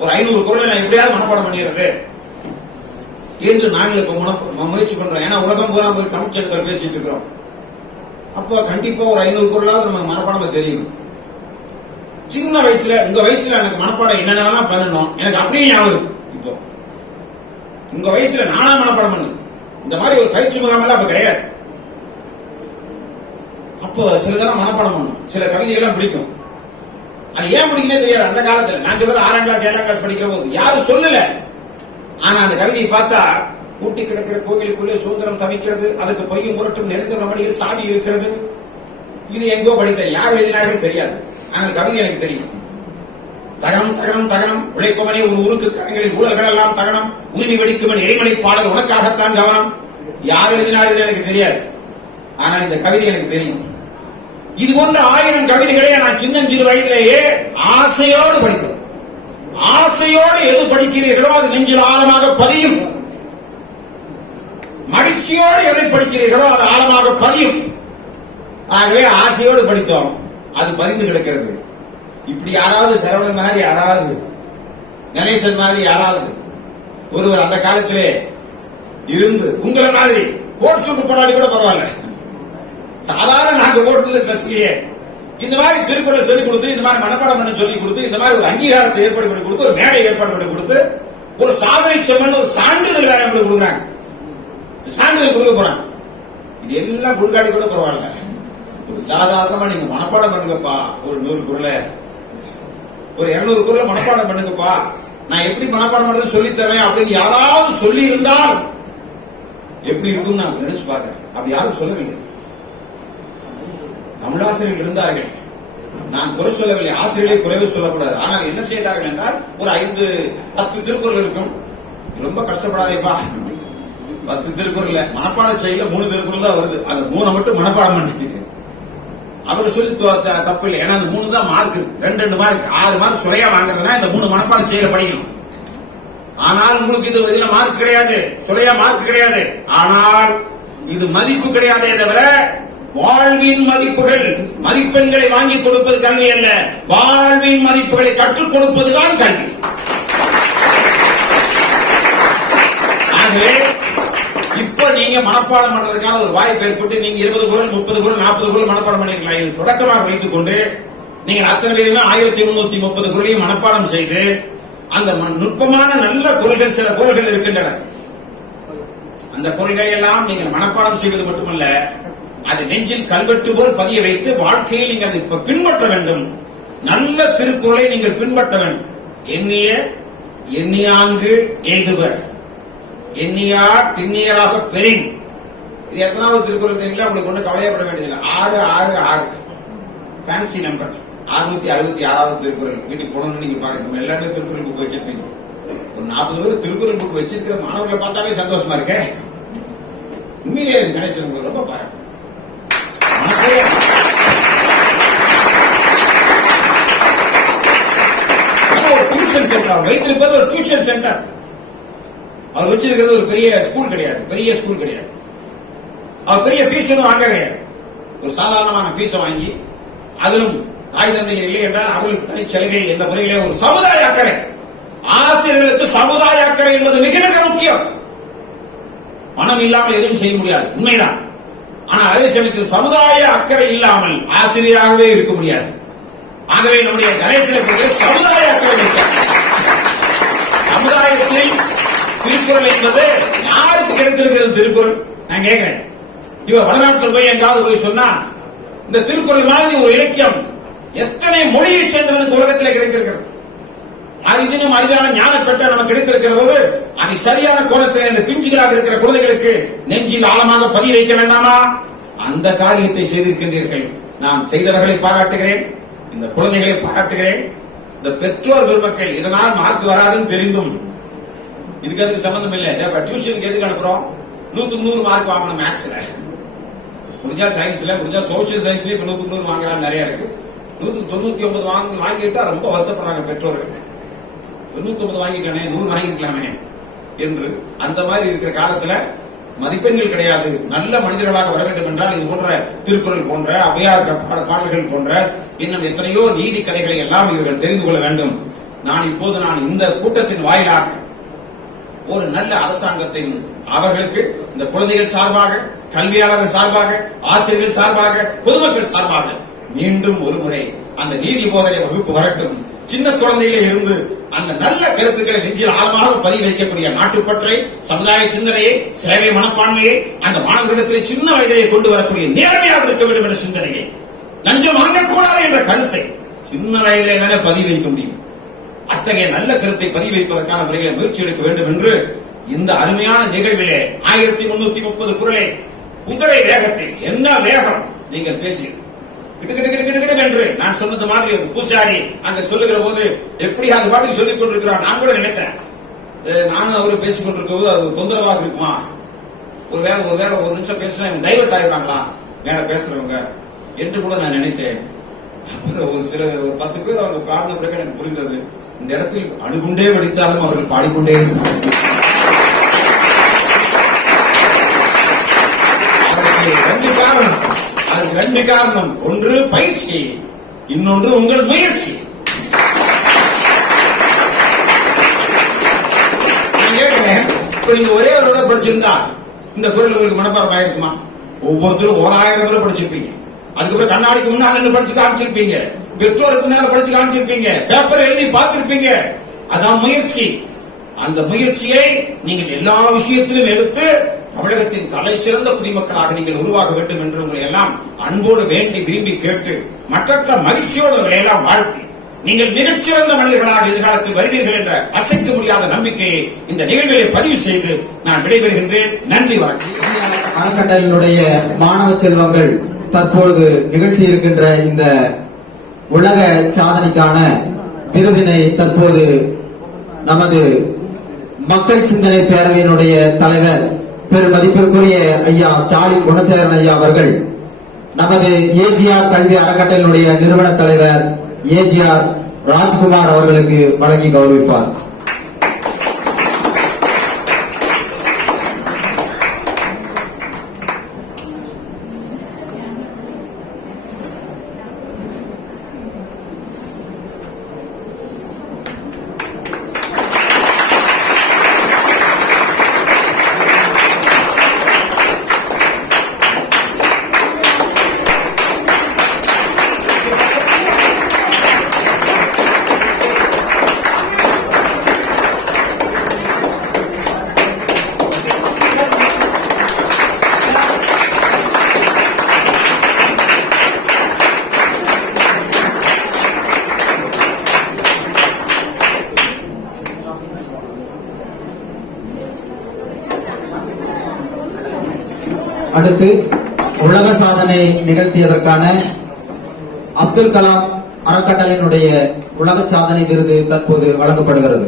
ஒரு 500 குறளை நான் எப்படியாவது மனப்பாடம் பண்ணிடுறது என்று நாங்கள் இப்ப முயற்சி பண்றோம். ஏன்னா உலகம் பூரா போய் தமிழ் சங்கத்தில் பேசிட்டு இருக்கிறோம். அப்போ கண்டிப்பா ஒரு 500 குறளாவது நம்ம மனப்பாடம் தெரியும். சின்ன வயசுல, உங்க வயசுல எனக்கு மனப்பாடம் என்னென்னலாம் பண்ணணும் எனக்கு அப்படியே ஞாபகம். இப்போ உங்க வயசுல நானா மனப்பாடம் பண்ணு, இந்த மாதிரி ஒரு பயிற்சி முகாம் எல்லாம் அப்ப கிடையாது. அப்போ சிலதெல்லாம் மனப்பாடம் பண்ணணும், சில கவிதைகள்லாம் பிடிக்கும். அது ஏன் பிடிக்கவே தெரியாது அந்த காலத்துல. நான் சொல்றது 6ஆம் கிளாஸ் 7ஆம் கிளாஸ் படிக்கிற போது யாரும் சொல்லல. ஆனா அந்த கவிதையை பார்த்தா, கூட்டி கிடக்கிற கோவிலுக்குள்ளே சுதந்திரம் தவிக்கிறது, அதுக்கு பொய்யும் புரட்டும் நிறைந்த மடியில் சாவி இருக்கிறது. இது எங்கோ படித்தேன், யார் எழுதினார்கள் தெரியாது. ஆனால் கவிதை எனக்கு தெரியும். தகனம் தகனம் தகனம், உழைப்பவனே ஒரு ஊருக்கு கரங்களில் ஊழல்கள் எல்லாம் தகனம், உரிமை வெடிக்கும் எரிமலை பாடல் உனக்காகத்தான் கவனம். யார் எழுதினார்கள் எனக்கு தெரியாது. ஆனால் இந்த கவிதை எனக்கு தெரியும். இது போன்ற 1000 கவிதைகளை நான் சின்னஞ்சிறு வயதிலேயே ஆசையோடு படித்தேன். ஆசையோடு எது படிக்கிறீர்களோ அது நெஞ்சில் ஆழமாக பதியும். மகிழ்ச்சியோடு எதை படிக்கிறீர்களோ அது ஆழமாக பதியும். ஆகவே ஆசையோடு படித்தோம், அது பதிந்து கிடக்கிறது. இப்படி யாராவது சரவணன் மாதிரி, யாராவது கணேசன் மாதிரி, யாராவது ஒருவர் அந்த காலத்திலே இருந்து உங்களை மாதிரி கோர்ஸுக்கு போராடி கூட பரவாயில்ல, சாதாரண நாங்க போட்டு கசிலையே இந்த மாதிரி திருக்குறளை சொல்லிக் கொடுத்து, இந்த மாதிரி மனப்பாடம் பண்ண சொல்லிக் கொடுத்து, இந்த மாதிரி ஒரு அங்கீகாரத்தை ஏற்பாடு பண்ணி கொடுத்து, ஒரு மேடை ஏற்பாடு பண்ணி கொடுத்து, ஒரு சாதனை செம்மன் ஒரு சான்றிதழ் வேற எங்களுக்கு கொடுக்குறாங்க. சான்றிதழ் கொடுக்க போறாங்க. இது எல்லாம் கொடுக்காடி கூட பரவாயில்ல, ஒரு சாதாரணமா நீங்க மனப்பாடம் பண்ணுங்கப்பா, ஒரு 100 குறளை, ஒரு 200 குறளை மனப்பாடம் பண்ணுங்கப்பா, நான் எப்படி மனப்பாடம் பண்றது சொல்லி தரேன் அப்படின்னு யாராவது சொல்லி இருந்தால் எப்படி இருக்கும் நான் நினைச்சு பாக்குறேன். அப்படி யாரும் சொல்லவில்லை. தமிழாசிரியர்கள் இருந்தார்கள், நான் குறை சொல்லவில்லை, ஆசிரியர்களை குறைவே சொல்லக்கூடாது. ஆனால் என்ன செய்தார்கள் என்றால், ஒரு 5-10 திருக்குறள் இருக்கும், ரொம்ப கஷ்டப்படாதேப்பா, 10 திருக்குறள் மனப்பாடம் செய்யல, 3 திருக்குறள் தான் வருது, அந்த 3 மட்டும் மனப்பாடம் பண்ணி அவர் சொல்லி தப்பு இல்லை. ஏன்னா அந்த 3 தான் மார்க், 2 மார்க், 6 மார்க் சுரையா வாங்குறதுனா இந்த 3 மனப்பாடம் செய்யல படிக்கணும். ஆனால் உங்களுக்கு இது இதுல மார்க் கிடையாது, சுரையா மார்க் கிடையாது. ஆனால் இது மதிப்பு கிடையாதே தவிர வாழ்வின் மதிப்புகள், மதிப்பெண்களை வாங்கி கொடுப்பது கல்வி அல்ல, வாழ்வின் மதிப்புகளை கற்றுக் கொடுப்பதுதான் கல்வி. ஆகவே இப்ப நீங்க மனப்பாடம் பண்றதுக்கான ஒரு வாய்ப்பு ஏற்பட்டு நீங்க 20 குறள் 30 குறள் 40 குறள் மனப்பாடம் பண்ணிருக்கலாம். இது தொடக்கமாக வைத்துக் கொண்டு நீங்கள் அத்தனை பேருமே 1330 குறளையும் மனப்பாடம் செய்து, அந்த நுட்பமான நல்ல குறள்கள், சில குறள்கள் இருக்கின்றன, அந்த குறள்களை எல்லாம் நீங்கள் மனப்பாடம் செய்வது மட்டுமல்ல, அதை நெஞ்சில் கல்வெட்டு போல் பதிய வைத்து வாழ்க்கையில் நீங்கள் அதை பின்பற்ற வேண்டும். நல்ல திருக்குறளை நீங்கள் பின்பற்ற வேண்டும். எண்ணிய எண்ணியாங்கு எய்துவர், எண்ணியார் திண்ணியராக பெறின். இது எத்தனாவது திருக்குறள் தெரியல, உங்களுக்கு ஒண்ணு கவலையப்பட வேண்டியதில்லை. 666 ஃபேன்சி நம்பர், 666வது திருக்குறள். வீட்டுக்கு போனோம்னு நீங்க பாருங்க, எல்லாருமே திருக்குறள் புக் வச்சிருப்பீங்க. ஒரு 40 பேர் திருக்குறள் புக் வச்சிருக்கிற மாணவர்களை பார்த்தாவே சந்தோஷமா இருக்கேன். உண்மையிலே கணேசன் உங்களுக்கு ரொம்ப பாருங்க. டியூஷன் சென்டர், அவர் வைத்திருப்பது ஒரு டியூஷன் சென்டர். அவர் வச்சிருக்கிறது ஒரு பெரிய ஸ்கூல் கிடையாது, பெரிய ஸ்கூல் கிடையாது. அவர் பெரிய ஃபீஸ் ஒன்றும் வாங்க கிடையாது. ஒரு சாதாரணமான ஃபீஸை வாங்கி அதிலும் தாய் தந்தையர் இல்லை என்றால் அவர்களுக்கு தனிச்சலுகை என்ற முறையிலே ஒரு சமுதாய அக்கறை. ஆசிரியர்களுக்கு சமுதாய அக்கறை என்பது மிக மிக முக்கியம். பணம் இல்லாமல் எதுவும் செய்ய முடியாது, உண்மைதான். ஆனால் அதே சமயத்தில் சமுதாய அக்கறை இல்லாமல் ஆசிரியராகவே இருக்க முடியாது. ஆகவே நம்முடைய கணேசனுக்கு சமுதாய அக்கறை முக்கியம். சமுதாயத்தில் திருக்குறள் என்பது யாருக்கு கிடைத்திருக்கிறது? திருக்குறள் நான் கேட்கிறேன். இவர் வடநாட்டில் போய் எங்காவது போய் சொன்னா இந்த திருக்குறள் மாதிரி ஒரு இலக்கியம் எத்தனை மொழியை சேர்ந்தவனுக்கு உலகத்தில் கிடைத்திருக்கிறது. அரிதினும் அரிதான ஞான பெற்ற நமக்கு கிடைத்திருக்கிற போது அதை சரியான கோணத்தில் இந்த பிஞ்சுகளாக இருக்கிற குழந்தைகளுக்கு நெஞ்சில் ஆழமாக பதிய வைக்க வேண்டாமா? அந்த காரியத்தை செய்திருக்கின்றீர்கள். நான் செய்தவர்களை பாராட்டுகிறேன், இந்த குழந்தைகளை பாராட்டுகிறேன். இந்த பெற்றோர் பெருமக்கள் இதனால் மார்க் வராதுன்னு தெரிந்தும் இதுக்கு அதுக்கு சம்பந்தம் இல்லை. டியூஷனுக்கு எதுக்கு அனுப்புறோம்? 100க்கு 100 மார்க் வாங்கணும். மேக்ஸ்ல முடிஞ்சா சயின்ஸ்ல, முடிஞ்சா சோசியல் சயின்ஸ்ல இப்ப 100க்கு 100 வாங்கலாம் நிறைய இருக்கு. 199 வாங்கிட்டா ரொம்ப வருத்தப்படுறாங்க பெற்றோர்கள். 99 வாங்கிட்டானே 100 வாங்கிக்கலாமே என்று. அந்த மாதிரி இருக்கிற காலத்துல மதிப்பெண்கள் கிடையாது. நல்ல மனிதர்களாக வர வேண்டும் என்றால் இது போன்ற திருக்குறள் போன்ற அபயார் பாடல்கள் போன்ற இன்னும் எத்தனையோ நீதி கதைகளை எல்லாம் இவர்கள் தெரிந்து கொள்ள வேண்டும். நான் இந்த கூட்டத்தின் வாயிலாக ஒரு நல்ல அரசாங்கத்தை அவர்களுக்கு இந்த குழந்தைகள் சார்பாக, கல்வியாளர்கள் சார்பாக, ஆசிரியர்கள் சார்பாக, பொதுமக்கள் சார்பாக மீண்டும் ஒரு முறை அந்த நீதி போதனை வகுப்பு வரட்டும். சின்ன குழந்தையிலே இருந்து அந்த நல்ல கருத்துக்களை நெஞ்சில் ஆழமாக பதிவு வைக்கக்கூடிய நாட்டுப்பற்றை, சமுதாய சிந்தனையை, சேவை மனப்பான்மையை அந்த மாணவர்களிடத்திலே சின்ன வயதிலே கொண்டு வரக்கூடிய நேர்மையாக இருக்க வேண்டும் என்ற சிந்தனையை, லஞ்சம் வாங்கக்கூடாது என்ற கருத்தை சின்ன வயதிலே தானே பதிவு வைக்க முடியும். அத்தகைய நல்ல கருத்தை பதிவு வைப்பதற்கான முறைகளை முயற்சி எடுக்க வேண்டும் என்று இந்த அருமையான நிகழ்விலே 1330 குறளை குதிரை வேகத்தில், என்ன வேகம் நீங்கள் பேசி கிட்டு என்று நான் சொன்னது மாதிரி ஒரு பூசாரி அங்க சொல்லுகிற போது எப்படி அது பாட்டுக்கு சொல்லிக் கொண்டிருக்கிறார். நான் கூட நினைத்தேன், நானும் அவரு பேசிக் கொண்டிருக்க போது அது தொந்தரவாக இருக்குமா, ஒரு நிமிஷம் பேசினா டைவர்ட் ஆயிடுறாங்களா மேல பேசுறவங்க என்று கூட நான் நினைத்தேன். அப்புறம் ஒரு 10 பேர் அவங்க காரணம் பிறகு எனக்கு புரிந்தது, இந்த இடத்தில் அணுகுண்டே வெடித்தாலும் அவர்கள் பாடிக்கொண்டே இருக்கிறார்கள். அதுக்கு 2 காரணம். ஒன்று பயிற்சி, இன்னொன்று உங்கள் முயற்சி. நான் கேட்கிறேன், இப்ப நீங்க ஒரே ஒரு தடவை படிச்சிருந்தா இந்த குரல் உங்களுக்கு மனப்பாடம் ஆயிருக்குமா? ஒவ்வொருத்தரும் 1000 முறை படிச்சிருப்பீங்க. அதுக்கப்புறம் கண்ணாடிக்கு முன்னால நின்று படிச்சு காமிச்சிருப்பீங்க, பெற்றோருக்கு முன்னால படிச்சு காமிச்சிருப்பீங்க, பேப்பர் எழுதி பார்த்திருப்பீங்க. அதான் முயற்சி. அந்த முயற்சியை நீங்கள் எல்லா விஷயத்திலும் எடுத்து தமிழகத்தின் தலை சிறந்த குடிமக்களாக நீங்கள் உருவாக வேண்டும் என்று உங்களை எல்லாம் அன்போடு வேண்டி விரும்பி கேட்டு மற்ற மகிழ்ச்சியோடு உங்களை எல்லாம் வாழ்த்தி நீங்கள் மிகச்சிறந்த மனிதர்களாக எதிர்காலத்தில் வருவீர்கள் என்ற அசைக்க முடியாத நம்பிக்கையை இந்த நிகழ்விலே பதிவு செய்து நான் விடைபெறுகின்றேன். நன்றி, வணக்கம். அறக்கட்டளையினுடைய மாணவ செல்வங்கள் தற்போது நிகழ்த்தி இருக்கின்ற இந்த உலக சாதனைக்கான விருதினை தற்போது நமது மக்கள் சிந்தனை பேரவையினுடைய தலைவர் பெருமதிப்பிற்குரிய ஐயா ஸ்டாலின் குணசேகரன் ஐயா அவர்கள் நமது ஏஜிஆர் கல்வி அறக்கட்டளையினுடைய நிறுவன தலைவர் ஏஜிஆர் ராஜ்குமார் அவர்களுக்கு வழங்கி கௌரவிப்பார். அடுத்து உலக சாதனை நிகழ்த்தியதற்கான அப்துல் கலாம் அறக்கட்டளையினுடைய உலக சாதனை விருது தற்போது வழங்கப்படுகிறது.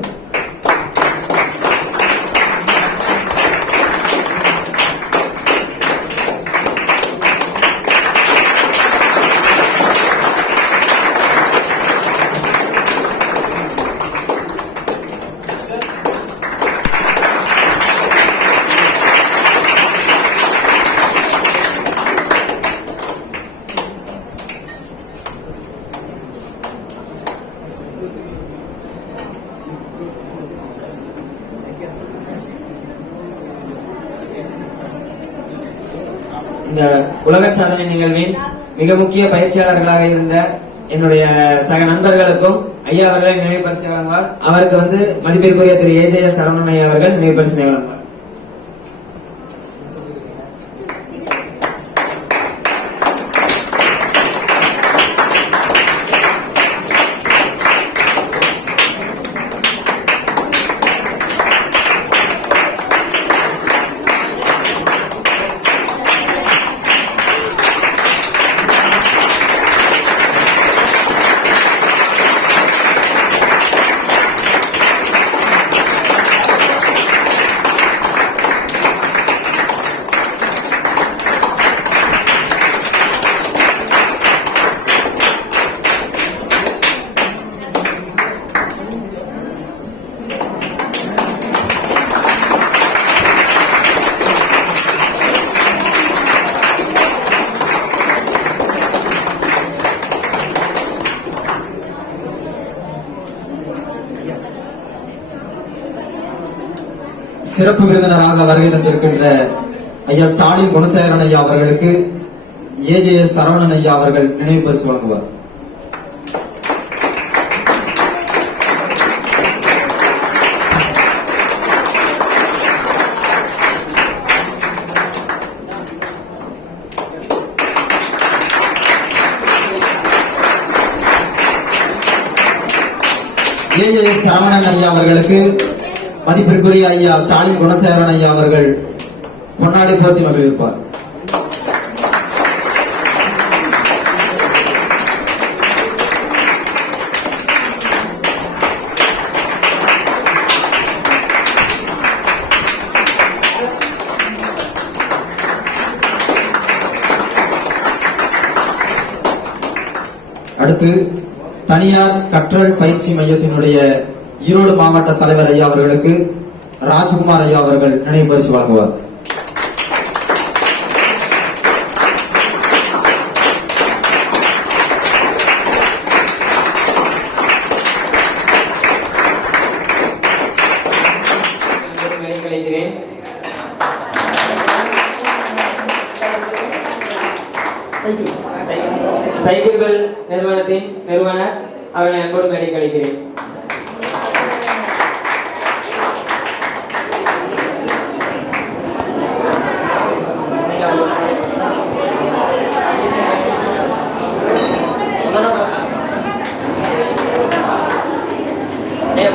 இந்த உலக சாதனை நிகழ்வின் மிக முக்கிய பயிற்சியாளர்களாக இருந்த என்னுடைய சக நண்பர்களுக்கும் ஐயா அவர்களை நினைவு பரிசு வழங்குவார். அவருக்கு மதிப்பிற்குரிய திரு ஏஜேஎஸ் சரவணன் ஐயா அவர்கள் நினைவு பரிசு வழங்குவார். சிறப்பு விருந்தினராக வருகை தந்திருக்கின்ற ஐயா ஸ்டாலின் குணசேகரன் ஐயா அவர்களுக்கு ஏஜேஎஸ் சரவணன் ஐயா அவர்கள் நினைவு பரிசு வழங்குவார். ஏஜேஎஸ் சரவணன் ஐயா அவர்களுக்கு மதிப்பிற்குரிய ஐயா ஸ்டாலின் குணசேகரன் ஐயா அவர்கள் பொன்னாடை போர்த்தி மகிழ்விப்பார். அடுத்து தனியார் கற்றல் பயிற்சி மையத்தினுடைய ஈரோடு மாவட்ட தலைவர் ஐயா அவர்களுக்கு ராஜ்குமார் ஐயா அவர்கள் நினைவு பரிசு வழங்குவார். சைக்கிள்கள் நிறுவனத்தின் நிறுவனர் அவர்களை அன்போடு மேடை கழிக்கிறேன். Hey,